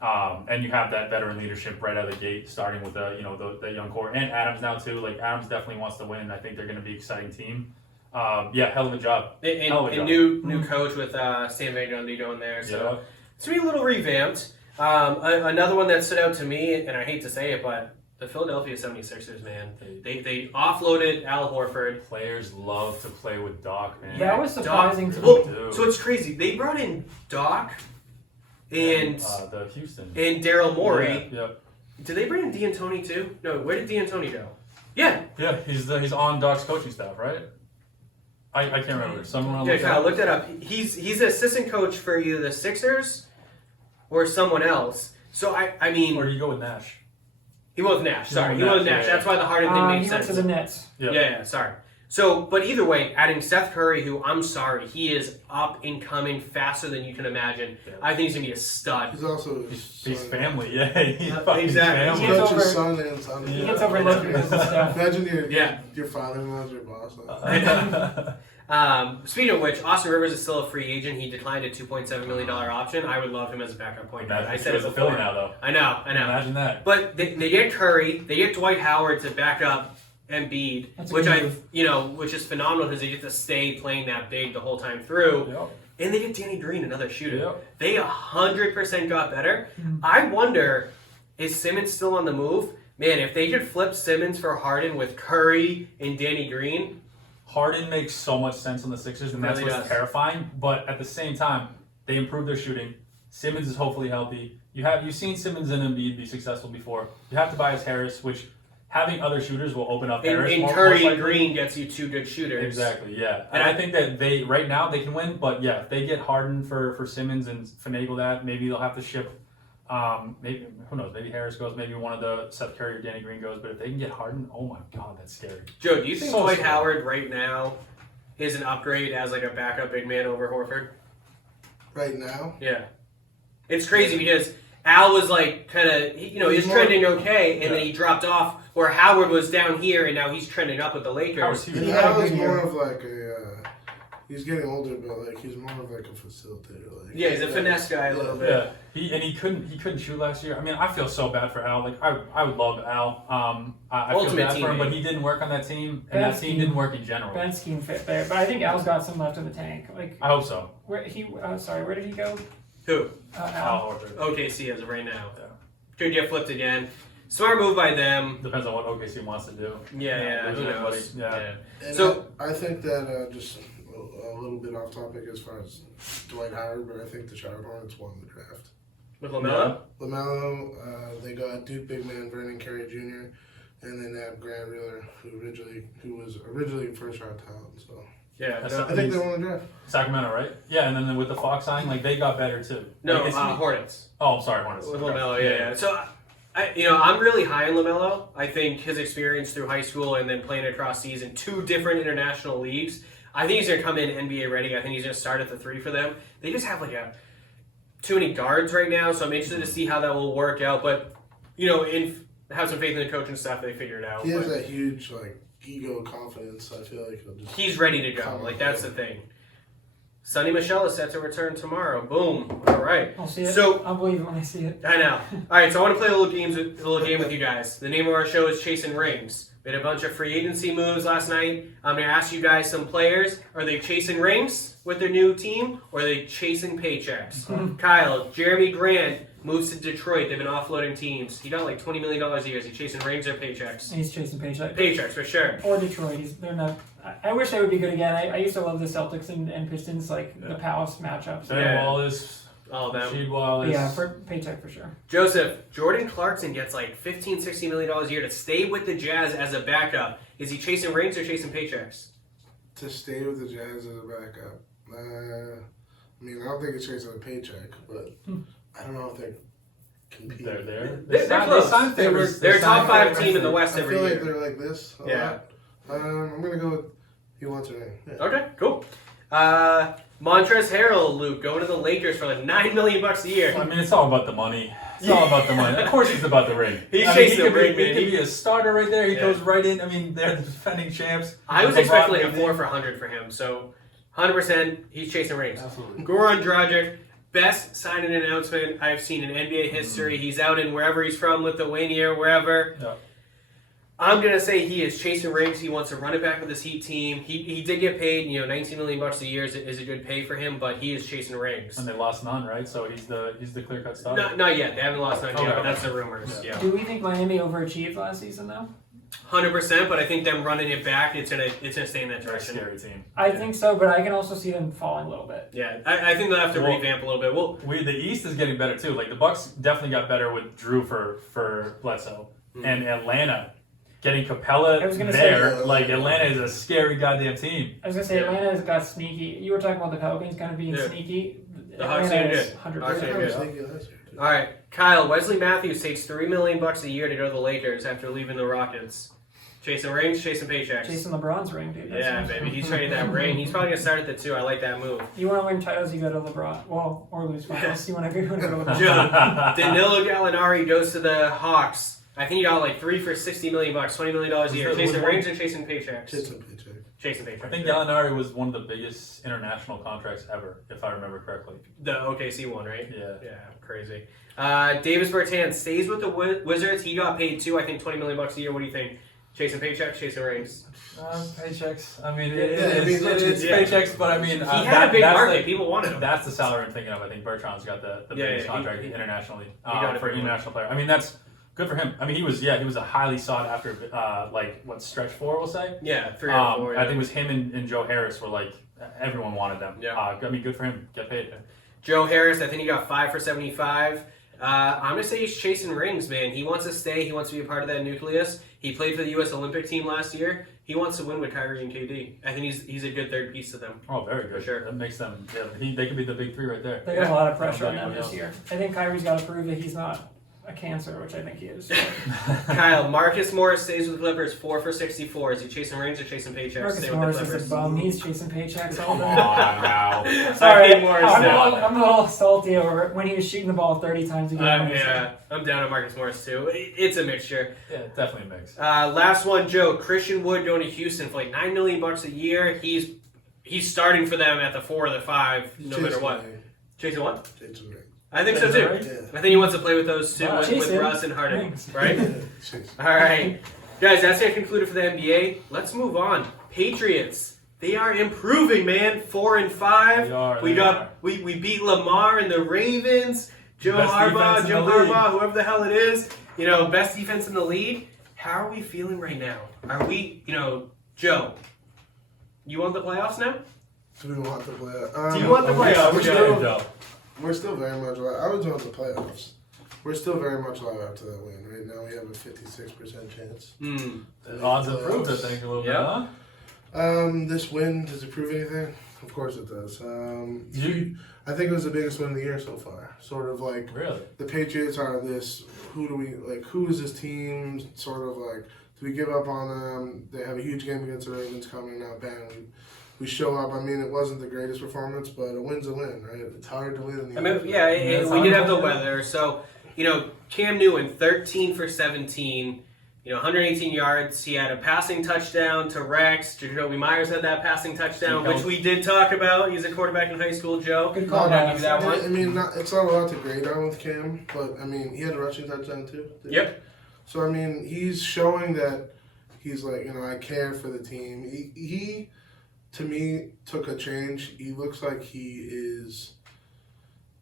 and you have that veteran leadership right out of the gate, starting with the young core and Adams now too. Like, Adams definitely wants to win. I think they're going to be an exciting team. Hell of a job. And new coach with Stan Van Gundy going there. So it's going to be a little revamped. Another one that stood out to me, and I hate to say it, but the Philadelphia 76ers, man. They offloaded Al Horford. Players love to play with Doc, man. Yeah, it was surprising to me. Well, so it's crazy. They brought in Doc and the Houston and Daryl Morey. Yeah. Did they bring in D'Antoni too? No, where did D'Antoni go? Yeah. Yeah, he's on Doc's coaching staff, right? I can't remember. Someone Kyle, look that up. He's an assistant coach for either the Sixers or someone else. So I mean, or you go with Nash. He went with Nash. Sorry, he went with Nash. That's why the Harden thing makes sense. He went to the Nets. Yeah. Sorry. So, but either way, adding Seth Curry, who I'm sorry, he is up and coming faster than you can imagine. Yeah. I think he's gonna be a stud. He's also he's family. Yeah, he's exactly. Family. He gets overlooked because of stuff. Imagine your father-in-law's your boss. Speaking of which, Austin Rivers is still a free agent. He declined a $2.7 million option. I would love him as a backup point guard. I said it before. Now, though. I know. Imagine that. But they get Curry, they get Dwight Howard to back up Embiid, which is phenomenal because they get to stay playing that big the whole time through. Yep. And they get Danny Green, another shooter. Yep. They 100% got better. I wonder, is Simmons still on the move? Man, if they could flip Simmons for Harden with Curry and Danny Green. Harden makes so much sense on the Sixers, and that's what's terrifying. But at the same time, they improved their shooting. Simmons is hopefully healthy. You've seen Simmons and Embiid be successful before. You have Tobias Harris, which having other shooters will open up Harris. And Curry and Green gets you two good shooters. Exactly, yeah. And I think that right now they can win, but yeah, if they get Harden for Simmons and finagle that, maybe they'll have to ship. Maybe who knows? Maybe Harris goes. Maybe one of the Seth Curry or Danny Green goes. But if they can get Harden, oh my God, that's scary. Joe, do you think Dwight Howard right now is an upgrade as like a backup big man over Horford? Right now? Yeah, it's crazy because Al was like kind of he's trending okay, and then he dropped off. Where Howard was down here, and now he's trending up with the Lakers. Al is more of like he's getting older, but like he's more of like a facilitator. Like, yeah, he's a finesse guy a little bit. Yeah, he couldn't shoot last year. I mean, I feel so bad for Al. Like I would love Al. I feel bad for him, but he didn't work on that team, and that team didn't work in general. Ben scheme fit there, but I think Al's got some left in the tank. Like I hope so. Where did he go? Who? Al Horford. OKC as of right now. Yeah. could get flipped again. Smart move by them. Depends on what OKC wants to do. Yeah, Who knows? Yeah. And So I think that just a little bit off topic as far as Dwight Howard, but I think the Charlotte Hornets won the draft. with LaMelo? LaMelo, they got Duke big man Vernon Carey Jr., and then they have Grant Riller, who was originally first round talent. So Yeah. That's No, not- I think they won the draft. Sacramento, right? Yeah, and then with the Fox signing, like they got better too. no Like, Hornets. Oh, I'm sorry, Hornets. With Okay. LaMelo, yeah. So, I'm really high on LaMelo. I think his experience through high school and then playing across season, 2 different international leagues, I think he's going to come in NBA ready. I think he's going to start at the 3 for them. They just have too many guards right now, so I'm interested to see how that will work out. But, have some faith in the coach and stuff. They figure it out. He has But that huge ego confidence. I feel like he'll just. he's ready to go. That's the thing. Sonny Michel is set to return tomorrow. Boom. All right. I'll see it. So- I'll believe it when I see it. I know. All right, so I want to play a little game with you guys. The name of our show is Chasing Rings. We had a bunch of free agency moves last night. I'm going to ask you guys some players. Are they chasing rings with their new team, or are they chasing paychecks? Kyle, Jeremy Grant moves to Detroit. They've been offloading teams. He got like $20 million a year. Is he chasing rings or paychecks? He's chasing paycheck. Paychecks, for sure. Or Detroit. They're not. I wish they would be good again. I used to love the Celtics and Pistons, the Palace matchups. Ben Yeah. Wallace, All of them. Rasheed Wallace. Yeah, for paycheck for sure. Joseph, Jordan Clarkson gets like $15, $16 million a year to stay with the Jazz as a backup. Is he chasing rings or chasing paychecks? To stay with the Jazz as a backup. I don't think it's chasing a paycheck, but I don't know if they're competing. They're there. They're close. signed favorites. They're a They signed top 5 favorites. team in the West I every feel like year. they're like this. Yeah. I'm gonna go with he wants a ring. Yeah. Okay, cool. Montrezl Harrell, Luke, going to the Lakers for like $9 million a year. I mean, it's all about the money. It's all about the money. Of course, it's about the ring. He's I mean, chasing he the could ring, be, man. He could be a starter right there. He Yeah. goes right in. I mean, they're the defending champs. I was LeBron expecting like a made 4 it. for 100 for him, so 100% he's chasing rings. Absolutely. Goran Dragic, best signing announcement I've seen in NBA history. He's out in wherever he's from, Lithuania, wherever. Yeah. I'm gonna say he is chasing rings. He wants to run it back with his Heat team. He did get paid, $19 million a year is a good pay for him, but he is chasing rings. And they lost none, right? So he's the clear cut starter. Not yet. They haven't lost none yet, Okay. but that's the rumors. Yeah. Yeah, Do we think Miami overachieved last season though? 100%. But I think them running it back, it's gonna stay in that They're a direction. scary team. I think so, but I can also see them falling a little bit. Yeah, I think they'll have to Well- revamp a little bit. Well, The East is getting better too. Like the Bucks definitely got better with Drew for Bledsoe, and Atlanta getting Capella I was gonna there. say- Like Atlanta is a scary goddamn team. I was gonna say Yeah. Atlanta has got sneaky. You were talking about the Pelicans kind of being Yeah. sneaky. The Hawks Atlanta are is good. 100%. Hawks are I good. was thinking last year, too. all right, Kyle Wesley Matthews takes $3 million a year to go to the Lakers after leaving the Rockets. Chasing rings, chasing paychecks. Chasing LeBron's ring, dude. That's Yeah, awesome. baby, he's trading that ring. He's probably gonna start at the 2. I like that move. You want to win titles, you go to LeBron. Well, or lose finals. You want to go to LeBron. Joe, Danilo Gallinari goes to the Hawks. I think he got like 3 for $60 million, $20 million a year. Was it- Chasing was rings or chasing paychecks? Chasing paycheck. Chasing paychecks. I think Gallinari was one of the biggest international contracts ever, if I remember correctly. The OKC one, right? Yeah. Yeah, crazy. Davis Bertans stays with the Wizards. He got paid too. I think $20 million a year. What do you think? Chasing paychecks, chasing rings. Paychecks. I mean, it's yeah. paychecks, but I mean, He had a big that's market. People wanted him. That's the salary I'm thinking of. I think Bertrand's got the biggest yeah, contract he internationally got it for for an international player. I mean, that's good for him. I mean, he was a highly sought after, stretch 4 we'll say. Yeah, 3 or 4. I think it was him and Joe Harris were like everyone wanted them. Yeah. I mean, good for him. Get paid. Joe Harris, I think he got 5 for 75. I'm gonna say he's chasing rings, man. He wants to stay. He wants to be a part of that nucleus. He played for the U.S. Olympic team last year. He wants to win with Kyrie and KD. I think he's a good third piece to them. Oh, very good. For sure. That makes them. Yeah, they could be the big 3 right there. They got a lot of pressure on Yeah. them this year. I think Kyrie's got to prove that he's not a cancer, which I think he is. Kyle, Marcus Morris stays with the Clippers, 4 for 64. Is he chasing rings or chasing paychecks? Marcus Stay Morris with the is a Clippers. bum. He's chasing paychecks all Come day. on now. Sorry, I hate Morris now. I'm a little salty over it when he was shooting the ball 30 times a game. Yeah, I'm down on Marcus Morris too. It's a mixture. Yeah, definitely a mix. Last one, Joe. Christian Wood going to Houston for like $9 million a year. He's starting for them at the 4 or the 5, no matter what. Chasing what? Chasing ring. I think so too. Right? Yeah. I think he wants to play with those two, Wow, with chasing Russ and Harden, rings. right? Chasing. All right, guys, that's it. Concluded for the NBA. Let's move on. Patriots. They are improving, man. 4 and 5. They are, We they got are. we beat Lamar and the Ravens. Joe Best Harbaugh, defense in Jim the league. Harbaugh, whoever the hell it is, best defense in the league. How are we feeling right now? Are we, Joe, you want the playoffs now? Do we want the playoffs? Do you want the playoffs? We're still very much alive. I was on the playoffs. We're still very much alive after that win. Right now we have a 56% chance. The odds improved, I think, a little bit, huh? This win, does it prove anything? Of course it does. I think it was the biggest win of the year so far. Sort of like Really? the Patriots are this. Who is this team? Sort of like, do we give up on them? They have a huge game against the Ravens coming up, and we show up. I mean, it wasn't the greatest performance, but a win's a win, right? It's hard to win in the NFL. We did have the weather. So, Cam Newton, 13 for 17, 118 yards. He had a passing touchdown to Rex. Jacoby Myers had that passing touchdown, which we did talk about. He's a quarterback in high school, Joe. Good call, I'll give you that one. I mean, it's not a lot to grade on with Cam, but I mean, he had a rushing touchdown too. Yep. So I mean, he's showing that he's like, I care for the team. He to me took a change. He looks like he is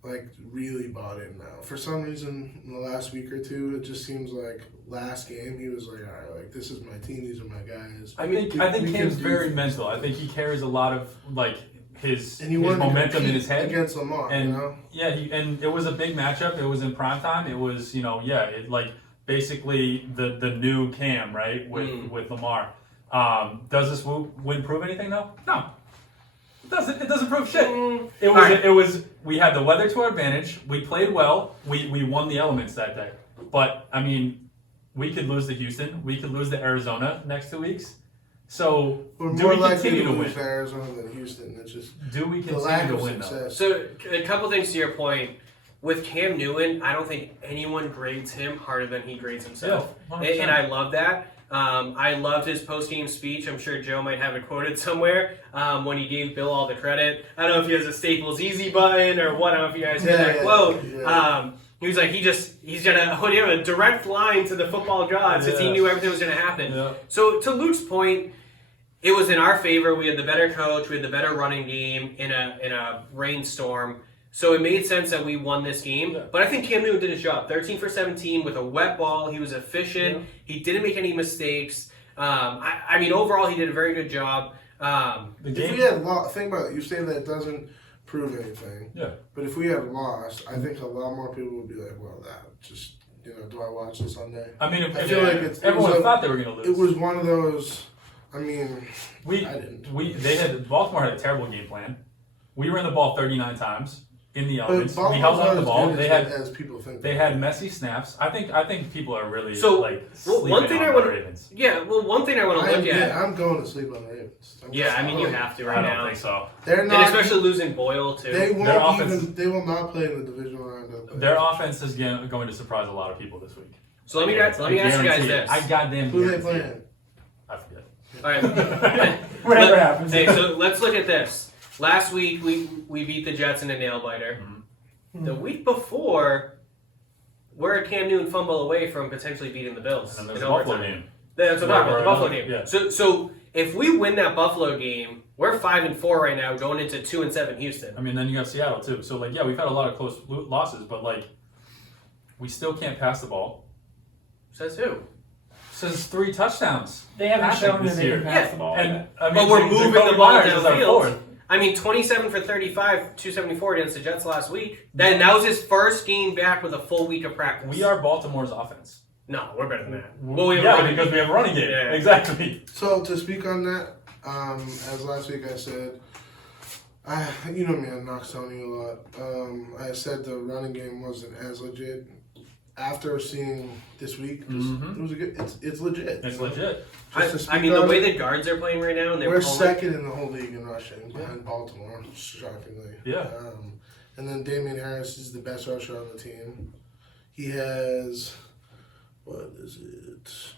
like really bought in now. For some reason, in the last week or two, it just seems like last game he was like, all right, like this is my team, these are my guys. I think Cam's very mental. I think he carries a lot of his momentum in his head against Lamar. And yeah, and it was a big matchup. It was in prime time. It was basically the new Cam, right, with Lamar. Does this win prove anything though? No. It doesn't prove shit. It was we had the weather to our advantage. We played well. We won the elements that day. But I mean, we could lose to Houston. We could lose to Arizona next 2 weeks. So do we continue to win? Arizona than Houston. It's just do we continue to win though? So a couple things to your point. With Cam Newton, I don't think anyone grades him harder than he grades himself. Yeah, and I love that. I loved his post-game speech. I'm sure Joe might have it quoted somewhere when he gave Bill all the credit. I don't know if he has a Staples Easy button or what. I don't know if you guys heard that quote. Yeah. He was like, he's gonna have a direct line to the football gods since he knew everything was gonna happen. Yeah. So to Luke's point, it was in our favor. We had the better coach. We had the better running game in a rainstorm. So it made sense that we won this game. Yeah. But I think Cam Newton did his job. 13 for 17 with a wet ball. He was efficient. Yeah. He didn't make any mistakes. I mean, overall, he did a very good job. If we had lost, think about it. You say that doesn't prove anything. Yeah. But if we had lost, I think a lot more people would be like, well, that just, do I watch this Sunday? I mean, I feel like everyone thought they were going to lose. It was one of those, I mean, Baltimore had a terrible game plan. We ran the ball 39 times. In the elements, we held on to the ball. As people think they had messy snaps. I think people are really sleeping one thing on the Ravens. Yeah, one thing I want to look at. I'm going to sleep on the Ravens. I mean you have to right now. I don't think so. They're not, and especially losing Boyle too. They will not play in the divisional round. Their offense is going to surprise a lot of people this week. So let me ask you guys this. I goddamn who they playing? I forget. All right. Whatever happens. Hey, so let's look at this. Last week, we beat the Jets in a nail-biter. Mm-hmm. The week before, we're a Cam Newton fumble away from potentially beating the Bills. And there's the Buffalo game. That's what I'm talking about, the Buffalo game. Yeah. So if we win that Buffalo game, we're 5-4 right now, going into 2-7 Houston. I mean, then you got Seattle, too. So, we've had a lot of close losses, but, we still can't pass the ball. Says who? Says 3 touchdowns. They haven't shown that they can pass the ball. And, but we're moving the ball downfield. I mean, 27 for 35, 274 against the Jets last week. That was his first game back with a full week of practice. We are Baltimore's offence. No, we're better than that. Well, because we have a running game. Yeah. Exactly. So to speak on that, as last week I said, you know me, I knock Sony a lot. I said the running game wasn't as legit. After seeing this week, it was a good. It's legit. It's legit. I mean, the way the guards are playing right now, and we're second in the whole league in rushing behind Baltimore, shockingly. Yeah. And then Damian Harris is the best rusher on the team. He has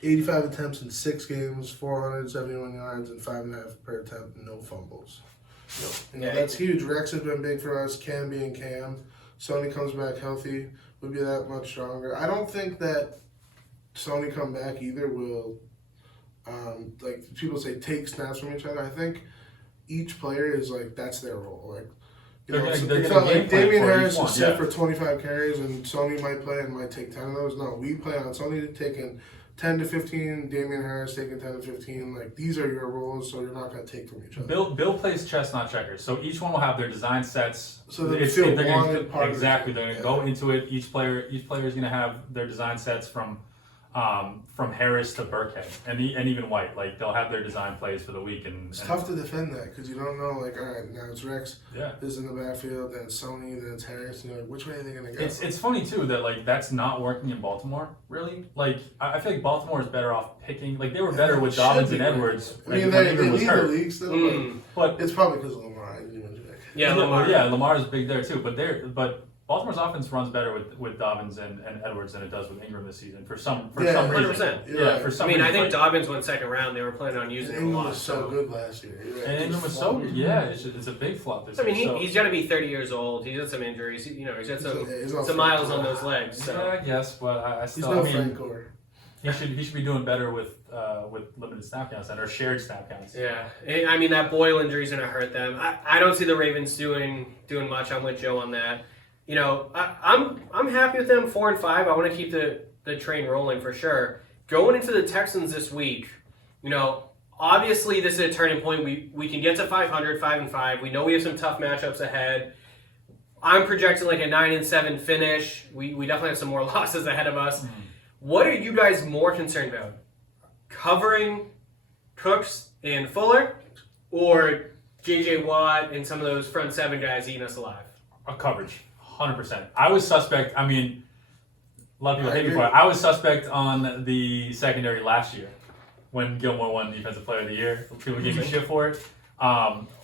85 attempts in 6 games, 471 yards, and 5.5 per attempt, no fumbles. That's huge. Rex has been big for us. Cam being Cam. Sony comes back healthy, would be that much stronger. I don't think that Sony come back either will, people say take snaps from each other. I think each player is that's their role. They're gonna it game felt plan like Damian for Harris each one, is set yeah. for 25 carries, and Sony might play and might take 10 of those. No, we plan on Sony taking 10 to 15, Damian Harris taking 10 to 15. Like, these are your roles, so you're not going to take from each other. Bill plays chess, not checkers. So each one will have their design sets. So they feel they're gonna, wanted part of the exactly. team. They're going to go into it. Each player is going to have their design sets from Harris to Burkhead and even White. Like, they'll have their design plays for the week. It's tough to defend that because you don't know, like, all right, now it's Rex Yeah. is in the backfield, then it's Sony, then it's Harris. And you're like, which way are they going to go? It's funny too that like that's not working in Baltimore really. Like I feel like Baltimore is better off picking. Like they were better with Should Dobbins be and right. Edwards. I mean, when they Ingram was lead the hurt. league still, But it's probably because of Lamar. I didn't even do that. Yeah, Lamar. Yeah, Lamar's big there too. But Baltimore's offense runs better with Dobbins and Edwards than it does with Ingram this season for some reason. 100%. Yeah, for some I mean, reason. I think like, Dobbins went second round. They were planning on using him a Ingram lot. was so good last year. You're right. and Ingram was so good. Yeah, it's a big flop this I mean, year. he's got to be 30 years old. He's had some injuries. He's had He's not some miles on those legs. So, So yeah, I guess, but I He's still. no I mean, Frank Gore. he should be doing better with limited snap counts or shared snap counts. yeah, I mean that Boyle injury is going to hurt them. I don't see the Ravens doing much. I'm with Joe on that. You know, I'm happy with them 4-5. I want to keep the train rolling for sure. Going into the Texans this week, you know, obviously this is a turning point. We can get to 500, 5-5. We know we have some tough matchups ahead. I'm projecting like a 9-7 finish. We definitely have some more losses ahead of us. What are you guys more concerned about? Covering Cooks and Fuller, or J.J. Watt and some of those front seven guys eating us alive? A coverage, 100%. I was suspect. I mean, a lot of people hate me agree. for it. I was suspect on the secondary last year when Gilmore won Defensive Player of the Year. People gave me shit for it.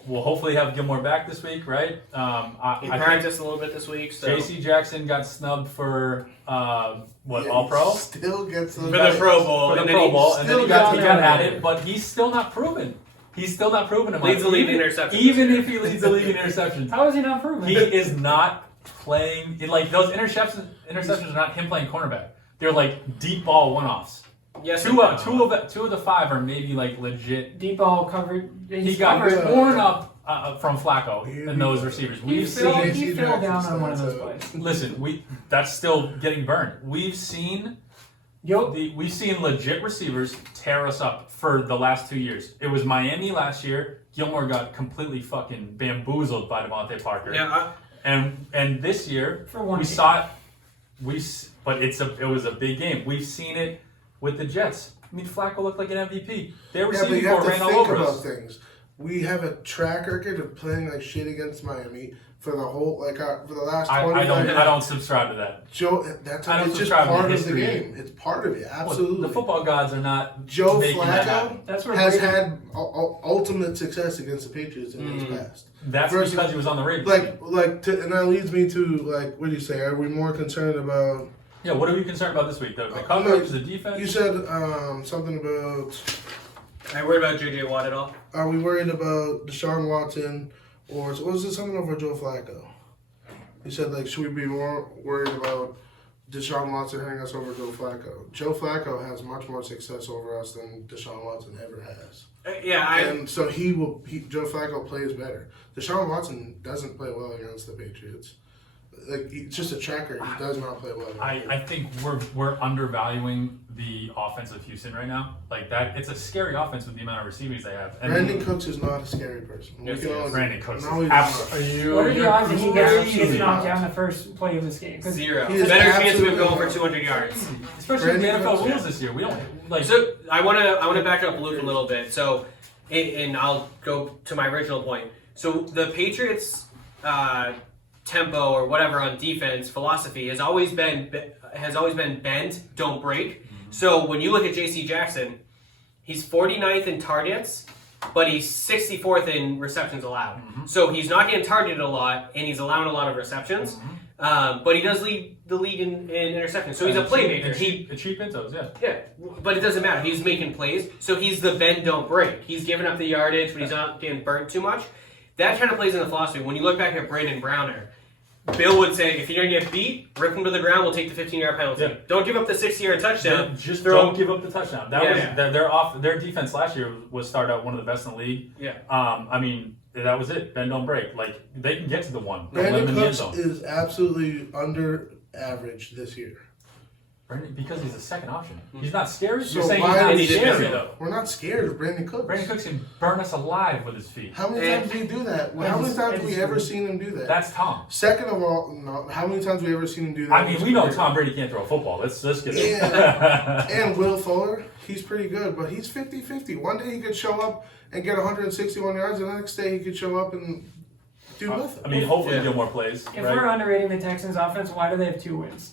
We'll hopefully have Gilmore back this week, right? He I think practiced a little bit this week. So. J.C. Jackson got snubbed for Yeah, All Pro? Still gets For the Pro Bowl. For the and Pro then Bowl, and then he still got got added, but he's still not proven. He's still not proven. Leads the league in interceptions. Even if he leads the league in interceptions. How is he not proven? He is not playing. Like those interceptions are not him playing cornerback. They're like deep ball one-offs. Yes, Two of the five are maybe like legit. Deep ball covered. He got covered. torn up from Flacco He- and those receivers. He We've fell, seen. he fell down on one of those plays. Listen, that's still getting burned. We've seen legit receivers tear us up for the last 2 years. It was Miami last year. Gilmore got completely fucking bamboozled by Devontae Parker. Yeah, And this year For one we game. saw it. But it was a big game. We've seen it with the Jets. I mean, Flacco looked like an MVP. Their Yeah, but receiving you have core to ran all think over about us. things. We have a track record of playing like shit against Miami for the whole for the last 25 I don't subscribe to that. Joe, I don't it's just subscribe to part of the history. game. It's part of it. Absolutely. The football gods are not Joe making that happen. Flacco That's where has Brady- had ultimate success against the Patriots in his past. That's Versus- because he was on the Ravens. And that leads me to like, what do you say? Are we more concerned about? Yeah, what are we concerned about this week? The no, coverage, the defense? You said something about. I worried about J.J. Watt at all. Are we worried about Deshaun Watson, or was it something over Joe Flacco? You said like, should we be more worried about Deshaun Watson hitting us over Joe Flacco? Joe Flacco has much more success over us than Deshaun Watson ever has. And so Joe Flacco plays better. Deshaun Watson doesn't play well against the Patriots. Like, he's just a tracker. He does not play well. I think we're undervaluing the offense of Houston right now. Like that, it's a scary offense with the amount of receivers they have. And Brandon Cooks is not a scary person. Yes, We can he is. all- Brandon Cooks. No, he's Absolutely. What are the odds that he gets crazy. knocked out in the first play of this game? 'Cause 0. He is Better chance of him absolutely going for not. 200 yards. Especially with the Brandon NFL Cooks, rules this year. We don't like. So I want to back up Luke a little bit. So, and I'll go to my original point. So the Patriots' tempo or whatever on defense philosophy has always been bend, don't break. So when you look at J.C. Jackson, he's 49th in targets, but he's 64th in receptions allowed. So he's not getting targeted a lot, and he's allowing a lot of receptions. But he does lead the league in interceptions. So he's a playmaker. Cheap Pintos, yeah. Yeah, but it doesn't matter. He's making plays, so he's the bend, don't break. He's giving up the yardage, but he's not getting burnt too much. That kind of plays in the philosophy. When you look back at Brandon Browner, Bill would say, if you're going to get beat, rip them to the ground, we'll take the 15-yard penalty. Yeah. Don't give up the 60-yard touchdown. Just Throw- don't give up the touchdown. That was their defense last year was started out one of the best in the league. Yeah. I mean, that was it. Bend don't break. Like they can get to the one. Let them Brandon in the end Cooks zone. is absolutely under average this year. Because he's a second option. He's not scary. So You're saying why he's is not he scary different? though. We're not scared of Brandon Cooks. Brandon Cooks can burn us alive with his feet. How many times do you do that? How many times have we ever seen him do that? That's Tom. Second of all, no, how many times have we ever seen him do that? I mean, we know Tom Brady can't throw a football. Let's get it. And Will Fuller, he's pretty good, but he's 50-50. One day he could show up and get 161 yards, and the next day he could show up and do nothing. I mean, hopefully Gilmore plays. If right? we're underrating the Texans' offense, why do they have 2 wins?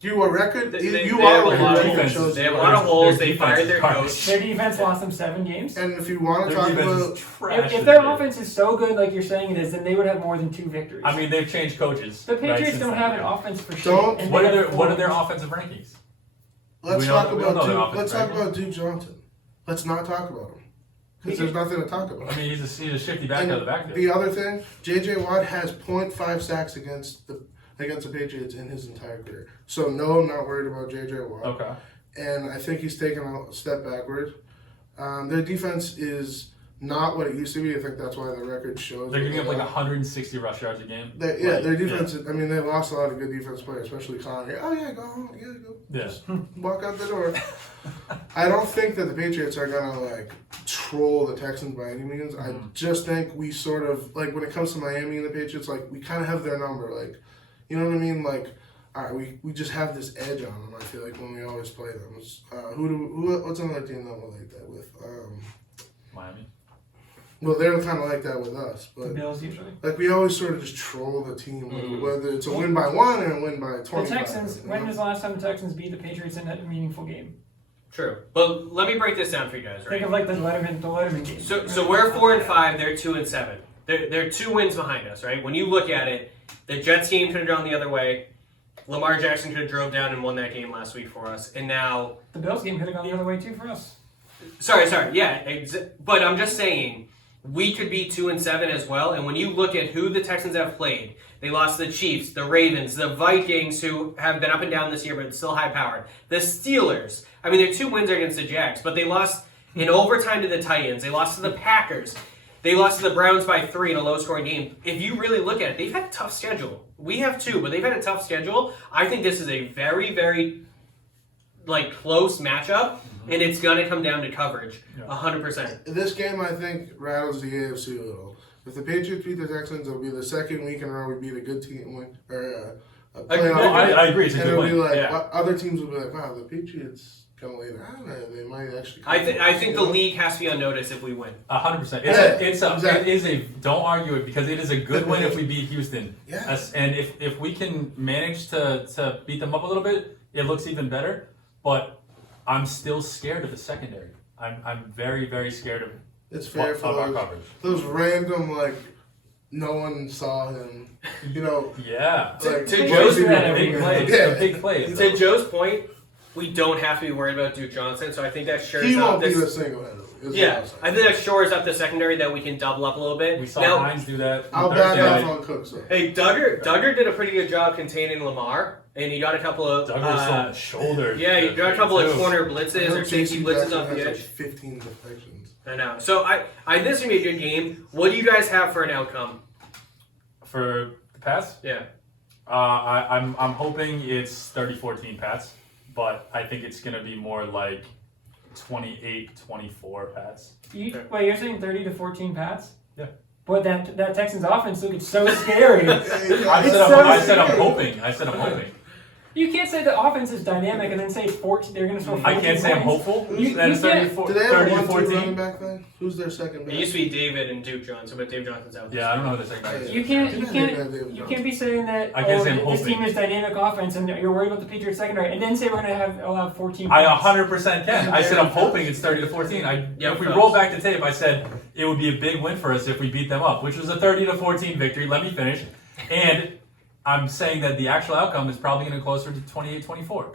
You a record? They You have are a a lot of record. defenses. They have a lot of holes. Their They defense fired is their garbage. coach. Their defense lost them 7 games. And if you want to Their talk defense about, is trash. If this their year. offense is so good, like you're saying it is, then they would have more than 2 victories. I mean, they've changed coaches. the right, Patriots since don't then. have an offense for shit. Don't- and What they are have their 4 What are their wins. offensive rankings? let's We talk don't know about their Duke. offense Let's talk right about Duke Johnson. Let's not talk about him because there's nothing to talk about. I mean, he's a shifty back And out of the back there. the other thing, J.J. Watt has 0.5 sacks against the Patriots in his entire career. So no, I'm not worried about J.J. Watt. Okay. And I think he's taken a step backward. Their defense is not what it used to be. I think that's why the record shows. They're what giving up they like are. 160 rush yards a game. Their defense. I mean, they lost a lot of good defense players, especially Connor. Oh yeah, go home. Yeah, go. Yeah. Just walk out the door. I don't think that the Patriots are gonna like troll the Texans by any means. I just think we sort of like when it comes to Miami and the Patriots, like we kind of have their number. Like, you know what I mean? Like, all right, we just have this edge on them. I feel like when we always play them. What's another team that we're like that with? Miami. Well, they're kind of like that with us, The but Bills usually. like we always sort of just troll the team, whether it's a win by 1 or a win by 20. The Texans. When was the last time the Texans beat the Patriots in a meaningful game? True. But let me break this down for you guys, right? Think of like the Letterman game. So we're 4-5. They're 2-7. They're 2 wins behind us, right? When you look at it, the Jets game could have gone the other way. Lamar Jackson could have drove down and won that game last week for us, and now. The Bills game could have gone the other way too for us. Sorry. Yeah, but I'm just saying we could be 2-7 as well. And when you look at who the Texans have played, they lost the Chiefs, the Ravens, the Vikings, who have been up and down this year, but still high powered. The Steelers. I mean, their 2 wins are against the Jags, but they lost in overtime to the Titans. They lost to the Packers. They lost to the Browns by 3 in a low-scoring game. If you really look at it, they've had a tough schedule. We have too, but they've had a tough schedule. I think this is a very, very close matchup, and it's going to come down to coverage, 100%. This game, I think, rattles the AFC a little. If the Patriots beat the Texans, it'll be the second week in a row we beat a good team win or a playoff. No, I agree. It's a and good it'll win. be like Yeah. other teams will be like, wow, the Patriots come later. I don't know. They might actually. I think the league has to be on notice if we win. 100%. Exactly. It is a. Don't argue it because it is a good win if we beat Houston. Yes. And if we can manage to beat them up a little bit, it looks even better. But I'm still scared of the secondary. I'm very, very scared of It's fair for our coverage. those random no one saw him. You know. Yeah. Like, To Joe's The bad big everywhere. plays. Yeah. The big plays. To Joe's point, we don't have to be worried about Duke Johnson, so I think that shores He up won't be the this. single handedly. Yeah, I think that shores up the secondary that we can double up a little bit. We saw Now, Hines do that. I'll Thursday back night. off on Cooks though. hey, Duggar did a pretty good job containing Lamar, and he got a couple of. Duggar's on the shoulder. Yeah, he got a couple of too. corner blitzes or safety blitzes off the edge. 15 deflections. I know. So I this is gonna be a good game. What do you guys have for an outcome? For the Pats, Yeah. I'm hoping it's 30-14 Pats, but I think it's gonna be more like 28-24 Pats. Wait, you're saying 30-14 Pats? Yeah. Boy, that Texans offense looks so scary. I said I'm hoping. You can't say the offense is dynamic and then say it's 14. They're going to score 14 I can't say I'm points. hopeful. You That is can't. 30 Do they have a 30 to 1-2 running 14. back then? Who's their second back? It used to be David and Duke Johnson, but Dave Johnson's out. Yeah, I don't know who the second guy is. You can't be saying that I can't say I'm this hoping. team is dynamic offense and you're worried about the Patriots secondary and then say we're going to allow 14 I points. 100% can. I said I'm hoping it's 30-14. Yeah, if we Phelps. roll back the tape, I said it would be a big win for us if we beat them up, which was a 30-14 victory. Let me finish. And I'm saying that the actual outcome is probably going to be closer to 28-24.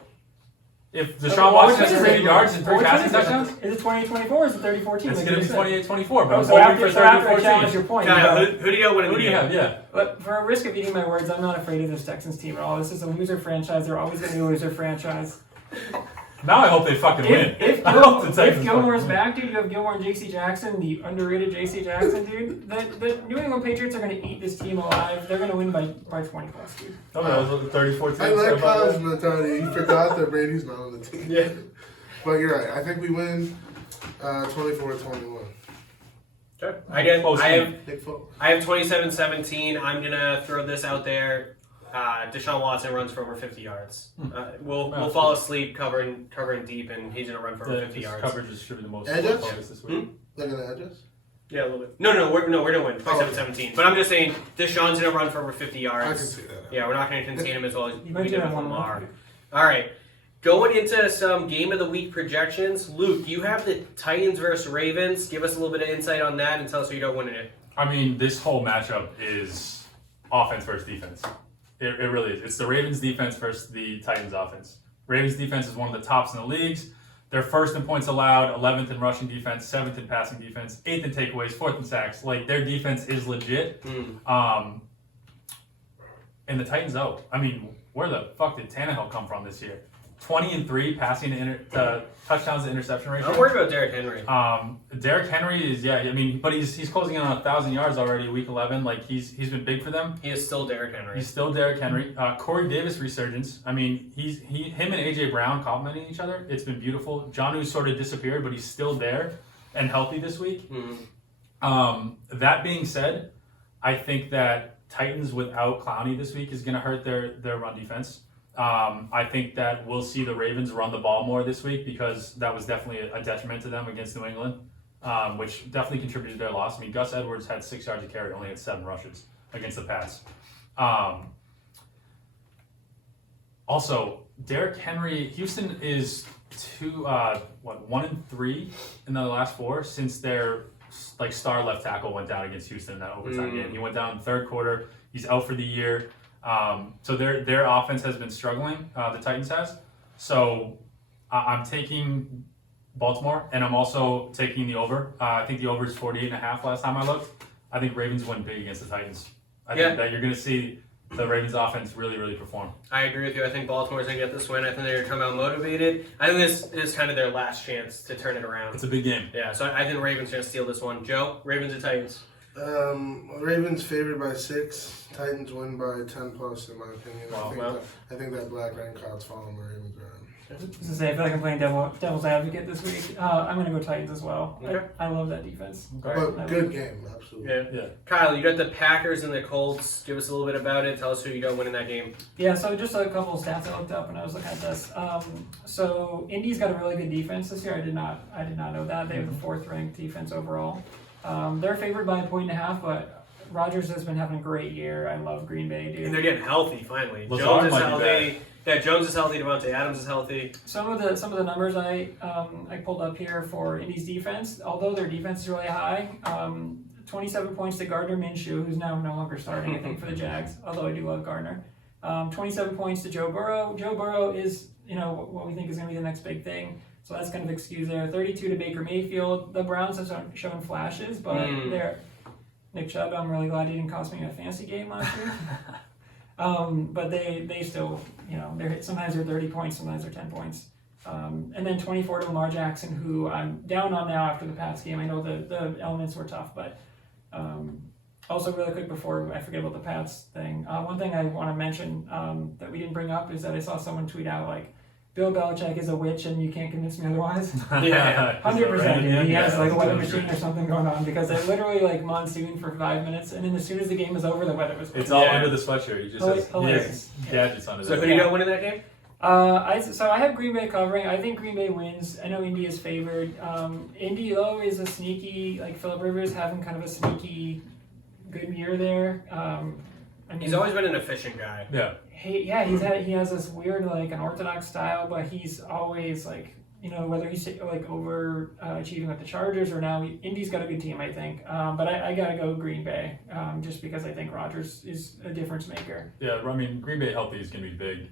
If Deshaun Watson has 300 yards and 3 passing touchdowns, is it 28-24 or is it 30-14? it's going to be 28-24, bro. So after I challenge your point. Kyle, who do you win in Who the do you game? have? Yeah. But for a risk of eating my words, I'm not afraid of this Texans team at all. This is a loser franchise. They're always going to be a loser franchise. Now I hope they fucking win. If I hope the Texans Gilmore's fucking win. back, dude, you have Gilmore and J.C. Jackson, the underrated J.C. Jackson, dude. The New England Patriots are going to eat this team alive. They're going to win by 20 plus, dude. Oh, that was 30-14. I like Kyle's mentality. He forgot that Brady's not on the team. Yeah. But you're right. I think we win 24-21. Sure. I have Big foot. 27-17. I'm gonna throw this out there. Deshaun Watson runs for over 50 yards. We'll fall asleep covering deep, and he's gonna run for over 50 yards. Coverage is should be the most Edges? focus this week. Look at the edges. Yeah, a little bit. No, we're gonna win 27-17. But I'm just saying Deshaun's gonna run for over 50 yards. I can see that. Yeah, we're not gonna contain him as well as You might we do did that with one Lamar. more. All right. Going into some game of the week projections, Luke, you have the Titans versus Ravens. Give us a little bit of insight on that and tell us who you don't win in it. I mean, this whole matchup is offense versus defense. It really is. It's the Ravens defense versus the Titans offense. Ravens defense is one of the tops in the leagues. They're first in points allowed, 11th in rushing defense, 7th in passing defense, 8th in takeaways, 4th in sacks. Like, their defense is legit. And the Titans, I mean, where the fuck did Tannehill come from this year? 20-3 passing to touchdowns to interception ratio. I'm worried about Derrick Henry. Derrick Henry is but he's closing in on 1,000 yards already week 11. Like he's been big for them. He is still Derrick Henry. He's still Derrick Henry. Corey Davis resurgence. I mean him and AJ Brown complimenting each other. It's been beautiful. Jonnu's sort of disappeared, but he's still there and healthy this week. That being said, I think that Titans without Clowney this week is going to hurt their run defense. I think that we'll see the Ravens run the ball more this week because that was definitely a detriment to them against New England, which definitely contributed to their loss. I mean, Gus Edwards had 6 yards to carry, only had 7 rushes against the Pats. Also, Derrick Henry, Houston is 1-3 in the last 4 since their star left tackle went down against Houston in that overtime game. He went down in the third quarter. He's out for the year. So their offense has been struggling, the Titans has. So I'm taking Baltimore, and I'm also taking the over. I think the over is 48.5 last time I looked. I think Ravens win big against the Titans. I think that you're going to see the Ravens offense really, really perform. I agree with you. I think Baltimore's going to get this win. I think they're going to come out motivated. I think this is kind of their last chance to turn it around. It's a big game. Yeah, so I think Ravens are going to steal this one. Joe, Ravens or Titans? Ravens favored by 6. Titans win by 10 plus, in my opinion. I think that black rain cloud's following the Ravens around. I was going to say, I feel like I'm playing devil's advocate this week. I'm going to go Titans as well. Okay. I love that defense. But good game, absolutely. Yeah. Kyle, you got the Packers and the Colts. Give us a little bit about it. Tell us who you don't win in that game. Yeah, so just a couple of stats I looked up when I was looking at this. So Indy's got a really good defense this year. I did not know that. They have the 4th ranked defense overall. They're favored by 1.5, but Rodgers has been having a great year. I love Green Bay, dude. And they're getting healthy finally. Lazard Jones is might be healthy. Yeah, Jones is healthy. Devontae Adams is healthy. Some of the numbers I pulled up here for Indy's defense, although their defense is really high, 27 points to Gardner Minshew, who's now no longer starting, I think, for the Jags, although I do love Gardner. 27 points to Joe Burrow. Joe Burrow is, what we think is going to be the next big thing. So that's kind of excuse there. 32 to Baker Mayfield. The Browns have shown flashes, but they're Nick Chubb. I'm really glad he didn't cost me in a fantasy game last year. But they still, sometimes they're 30 points, sometimes they're 10 points. And then 24 to Lamar Jackson, who I'm down on now after the Pats game. I know the elements were tough, but also really quick before I forget about the Pats thing. One thing I want to mention that we didn't bring up is that I saw someone tweet out Bill Belichick is a witch and you can't convince me otherwise. Yeah. 100%. He has a weather machine or something going on because it literally monsooned for 5 minutes and then as soon as the game was over, the weather was It's all under the sweatshirt. He just has gadgets under So who do you don't win in that game? I have Green Bay covering. I think Green Bay wins. I know Indy is favored. Indy, though, is a sneaky, Phillip Rivers having kind of a sneaky good year there. He's always been an efficient guy. Yeah. He has this weird, unorthodox style, but he's always, whether he's like over achieving with the Chargers or now Indy's got a good team, I think. But I gotta go Green Bay, just because I think Rodgers is a difference maker. Yeah, I mean, Green Bay healthy is going to be big.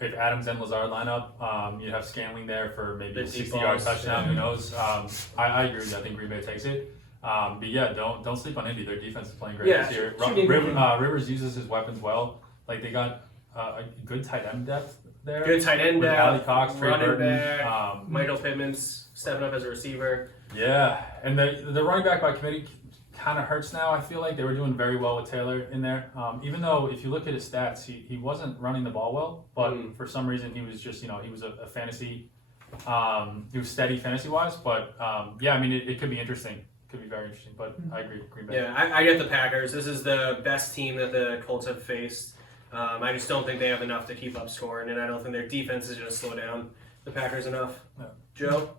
If Adams and Lazard line up, you have Scantling there for maybe a 60-yard touchdown. Who knows? I agree with you. I think Green Bay takes it. But yeah, don't sleep on Indy. Their defense is playing great this year. Rivers uses his weapons well. Like, they got a good tight end depth there. Good tight end depth. Ali Cox, Trey running Burton, back. Michael Pittman's stepping up as a receiver. Yeah, and the running back by committee kind of hurts now. I feel like they were doing very well with Taylor in there. Even though if you look at his stats, he wasn't running the ball well, but for some reason he was just, he was a fantasy, he was steady fantasy wise. But yeah, I mean, it could be interesting. Could be very interesting, but I agree with Green Bay. Yeah, I get the Packers. This is the best team that the Colts have faced. I just don't think they have enough to keep up scoring, and I don't think their defense is going to slow down the Packers enough. Yeah. Joe?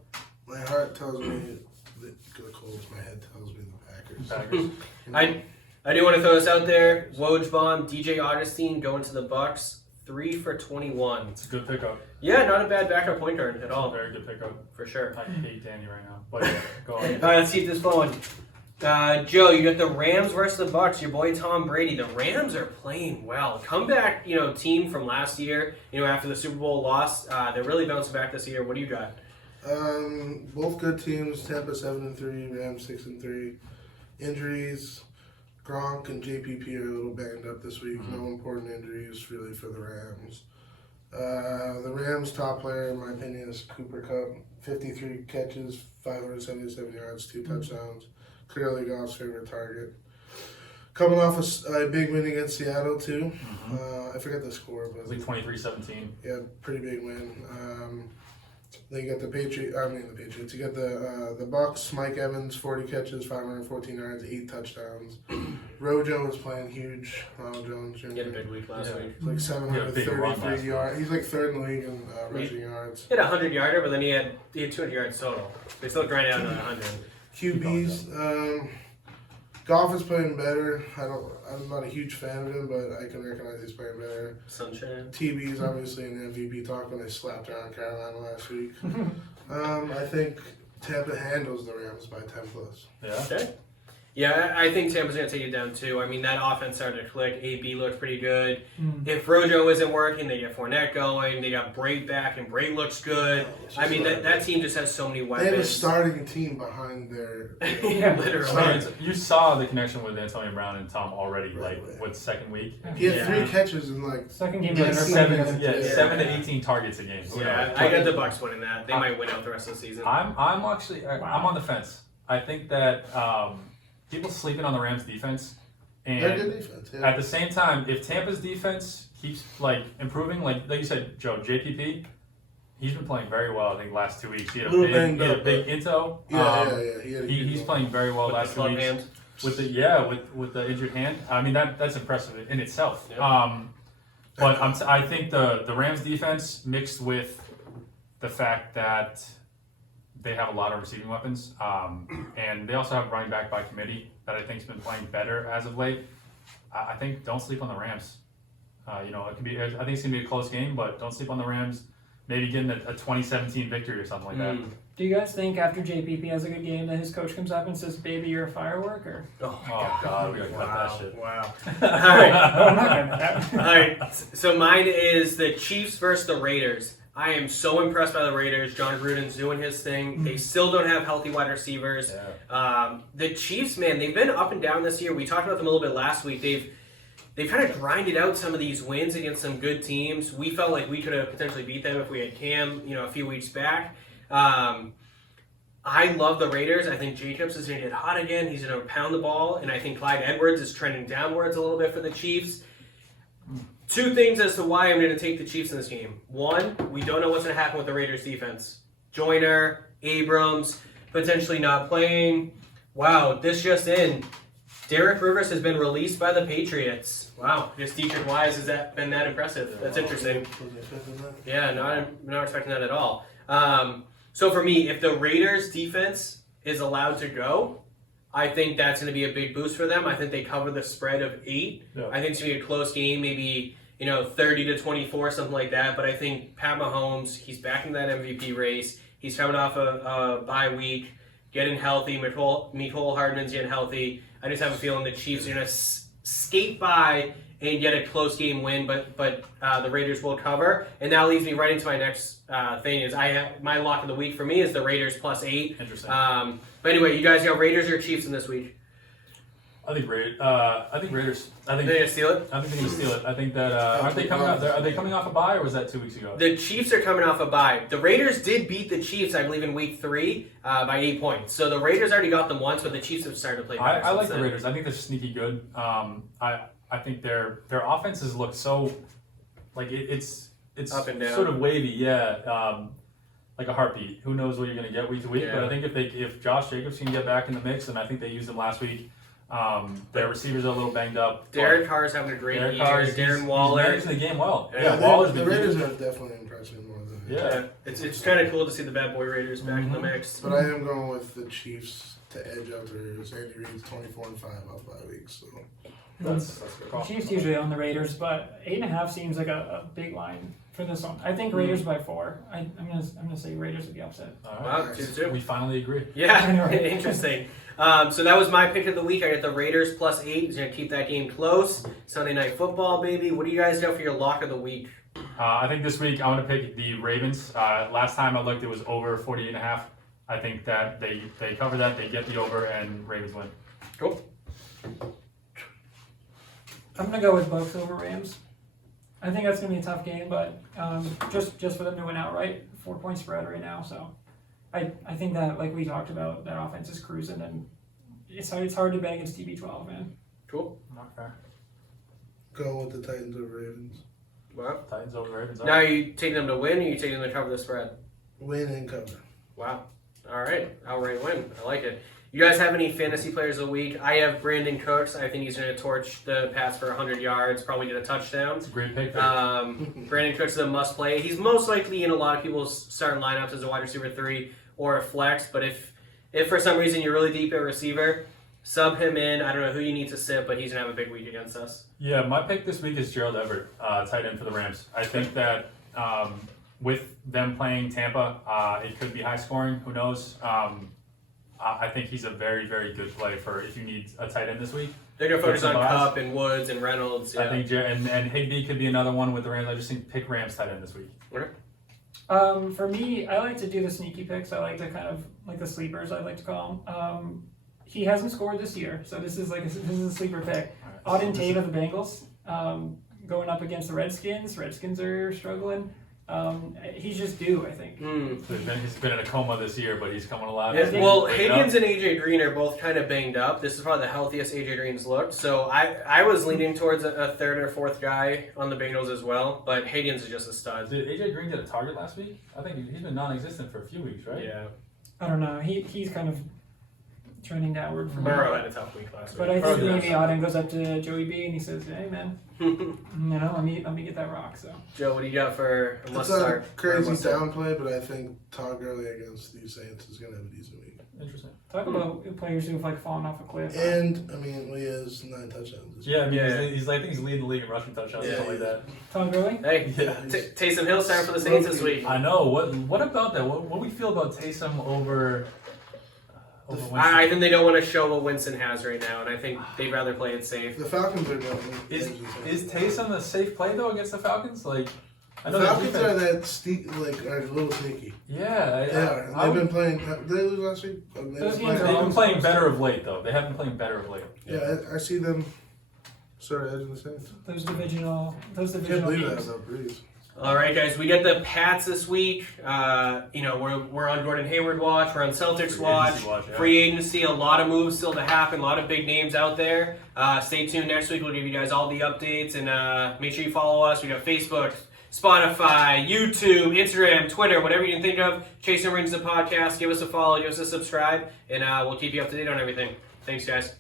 My heart tells me the Colts. My head tells me the Packers. Packers. I do want to throw this out there. Wojbon, DJ Augustine going to the Bucks. 3 for 21. It's a good pickup. Yeah, not a bad backup point guard at all. Very good pickup. For sure. I hate Danny right now, but yeah, go on. All right, let's keep this flowing. Joe, you got the Rams versus the Bucks. Your boy Tom Brady. The Rams are playing well. Comeback, team from last year. After the Super Bowl loss, they're really bouncing back this year. What do you got? Both good teams. Tampa 7-3, Rams 6-3. Injuries. Gronk and JPP are a little banged up this week. No important injuries really for the Rams. The Rams' top player, in my opinion, is Cooper Kupp. 53 catches, 577 yards, 2 touchdowns. Clearly Goff's favorite target. Coming off a big win against Seattle, too. I forget the score, but It was like 23-17. yeah, pretty big win. Then you got the Patriots. You got the Bucks. Mike Evans, 40 catches, 514 yards, 8 touchdowns. Rojo was playing huge. Ronald Jones Jr. He had a big week last week. Like 733 yards. He's like third in the league in rushing yards. He had a 100-yarder, but then he had 200 yards total. They still grind out another 100. QBs. Goff is playing better. I'm not a huge fan of him, but I can recognize he's playing better. Sunshine. TB is obviously an MVP talk when they slapped around Carolina last week. I think Tampa handles the Rams by 10+. Yeah. Okay. Yeah, I think Tampa's going to take it down too. I mean, that offense started to click. AB looked pretty good. If Rojo isn't working, they get Fournette going. They got Brait back, and Brait looks good. I mean, that team just has so many weapons. They have a starting team behind their... Literally. You saw the connection with Antonio Brown and Tom already, with second week. He had 3 catches in second game. Like 7 Yeah. to 18 targets a game. Yeah, I got the Bucks winning that. They might win out the rest of the season. I'm on the fence. I think that people sleeping on the Rams defense, They're and good defense. Yeah. at the same time, if Tampa's defense keeps improving, like you said, Joe, JPP, he's been playing very well. I think last 2 weeks he had a big into. He's playing very well With last the 2 weeks. hand. With the injured hand. I mean that's impressive in itself. Yeah. But I think the Rams defense mixed with the fact that they have a lot of receiving weapons, and they also have running back by committee that I think has been playing better as of late. I think don't sleep on the Rams. It could be. I think it's gonna be a close game, but don't sleep on the Rams. Maybe getting a 2017 victory or something like that. Do you guys think after JPP has a good game that his coach comes up and says, "Baby, you're a firework"? Or Oh God, we gotta cut that shit. Wow. I'm not gonna that. All right. So mine is the Chiefs versus the Raiders. I am so impressed by the Raiders. John Gruden's doing his thing. They still don't have healthy wide receivers. Yeah. The Chiefs, man, they've been up and down this year. We talked about them a little bit last week. They've kind of grinded out some of these wins against some good teams. We felt like we could have potentially beat them if we had Cam, a few weeks back. I love the Raiders. I think Jacobs is going to get hot again. He's going to pound the ball, and I think Clyde Edwards is trending downwards a little bit for the Chiefs. 2 things as to why I'm going to take the Chiefs in this game. 1, we don't know what's going to happen with the Raiders defense. Joyner, Abrams, potentially not playing. Wow, this just in. Derek Rivers has been released by the Patriots. Wow, just Dietrich Wise has been that impressive. That's interesting. Yeah, not expecting that at all. So for me, if the Raiders defense is allowed to go, I think that's going to be a big boost for them. I think they cover the spread of 8. Yeah. I think it's going to be a close game, maybe 30-24, something like that. But I think Pat Mahomes, he's back in that MVP race. He's coming off a bye week, getting healthy. Mecole Hardman's getting healthy. I just have a feeling the Chiefs are going to skate by and get a close game win, but the Raiders will cover. And that leads me right into my next thing. Is my lock of the week for me is the Raiders +8. Interesting. But anyway, you guys got Raiders or Chiefs in this week? I think Raiders. I think They're gonna steal it. I think they're gonna steal it. I think that aren't they coming out? Are they coming off a bye, or was that 2 weeks ago? The Chiefs are coming off a bye. The Raiders did beat the Chiefs, I believe, in week 3 by 8 points. So the Raiders already got them once, but the Chiefs have started to play better. I like since the then. Raiders. I think they're sneaky good. I think their offenses look so like it's Up and down. sort of wavy, yeah. Like a heartbeat. Who knows what you're going to get week to week? Yeah. But I think if Josh Jacobs can get back in the mix, and I think they used him last week. Their receivers are a little banged up. Derek Carr's having a great Derek year. Carr, Darren Waller. He's managing the game well. Yeah, Waller's the been Raiders good. have definitely impressed me more than Yeah. It's kind of cool to see the bad boy Raiders back in the mix. But I am going with the Chiefs to edge out theirs. Andy Reid's 24-5 off bye weeks. So That's a good call. Chiefs usually own the Raiders, but 8.5 seems like a big line for this one. I think Raiders by 4. I'm gonna say Raiders with the upset. All right. Wow, 2-2. We finally agree. Yeah, interesting. So that was my pick of the week. I got the Raiders +8. He's going to keep that game close. Sunday Night Football, baby. What do you guys got for your lock of the week? I think this week I'm going to pick the Ravens. Last time I looked, it was over 48.5. I think that they cover that, they get the over, and Ravens win. Cool. I'm gonna go with Bucks over Rams. I think that's gonna be a tough game, but just for them to win outright, 4-point spread right now. So I think that, like we talked about, that offense is cruising, and it's hard to bet against TB12, man. Cool. Okay. going with the Titans over Ravens. Wow. Titans over Ravens. Now are you taking them to win, or are you taking them to cover the spread? Win and cover. Wow. All right. Outright win. I like it. You guys have any fantasy players of the week? I have Brandon Cooks. I think he's going to torch the pass for 100 yards, probably get a touchdown. It's a great pick. Brandon Cooks is a must play. He's most likely in a lot of people's starting lineups as a wide receiver 3 or a flex. But if for some reason you're really deep at receiver, sub him in. I don't know who you need to sit, but he's going to have a big week against us. Yeah, my pick this week is Gerald Everett, tight end for the Rams. I think that with them playing Tampa, it could be high scoring. Who knows? I think he's a very, very good play for if you need a tight end this week. They're going to focus on Buys. Kupp and Woods and Reynolds. Yeah. I think and Higbee could be another one with the Rams. I just think pick Rams tight end this week. For me, I like to do the sneaky picks. I like to kind of like the sleepers, I like to call them. He hasn't scored this year, so this is a sleeper pick. Auden Tate of the Bengals, going up against the Redskins. Redskins are struggling. He's just due, I think. He's been in a coma this year, but he's coming alive. Yeah, well, Higgins and AJ Green are both kind of banged up. This is probably the healthiest AJ Green's looked. So I was leaning towards a third or fourth guy on the Bengals as well. But Higgins is just a stud. Did AJ Green get a target last week? I think he's been non-existent for a few weeks, right? Yeah. I don't know. He's kind of trending downward for me. Burrow had a tough week last But week. I think Burrow maybe does. Auden goes up to Joey B and he says, "Hey man, let me get that rock." So Joe, what do you got for a must It's a start? crazy Must start? downplay, but I think Todd Gurley against these Saints is going to have a decent week. Interesting. talk about players who've like fallen off a cliff. And, I mean, he has 9 touchdowns. this Yeah, I mean, Yeah. I think he's leading the league in rushing touchdowns, Yeah, something like that. Todd Gurley. Hey, Yeah. Taysom Hill starting for the Saints this week. I know. What about that? What do we feel about Taysom over Winston? I think they don't want to show what Winston has right now, and I think they'd rather play it safe. The Falcons are going Is Taysom the safe play though against the Falcons? Like, I know The the Falcons defense- are that are a little sneaky. Yeah, They are. They've been playing. Did they lose last week? They've Those been games They've are been playing better of late though. They have been playing better of late. Yeah, I see them sort of edging the Saints. Those divisional I can't believe that games. though, Breeze. All right, guys, we get the Pats this week. We're on Gordon Hayward watch. We're on Celtics Free watch. agency watch, yeah. Free agency, a lot of moves still to happen. A lot of big names out there. Stay tuned next week. We'll give you guys all the updates, and make sure you follow us. We got Facebook, Spotify, YouTube, Instagram, Twitter, whatever you can think of. Chasing Rings the podcast. Give us a follow. Give us a subscribe, and we'll keep you up to date on everything. Thanks, guys.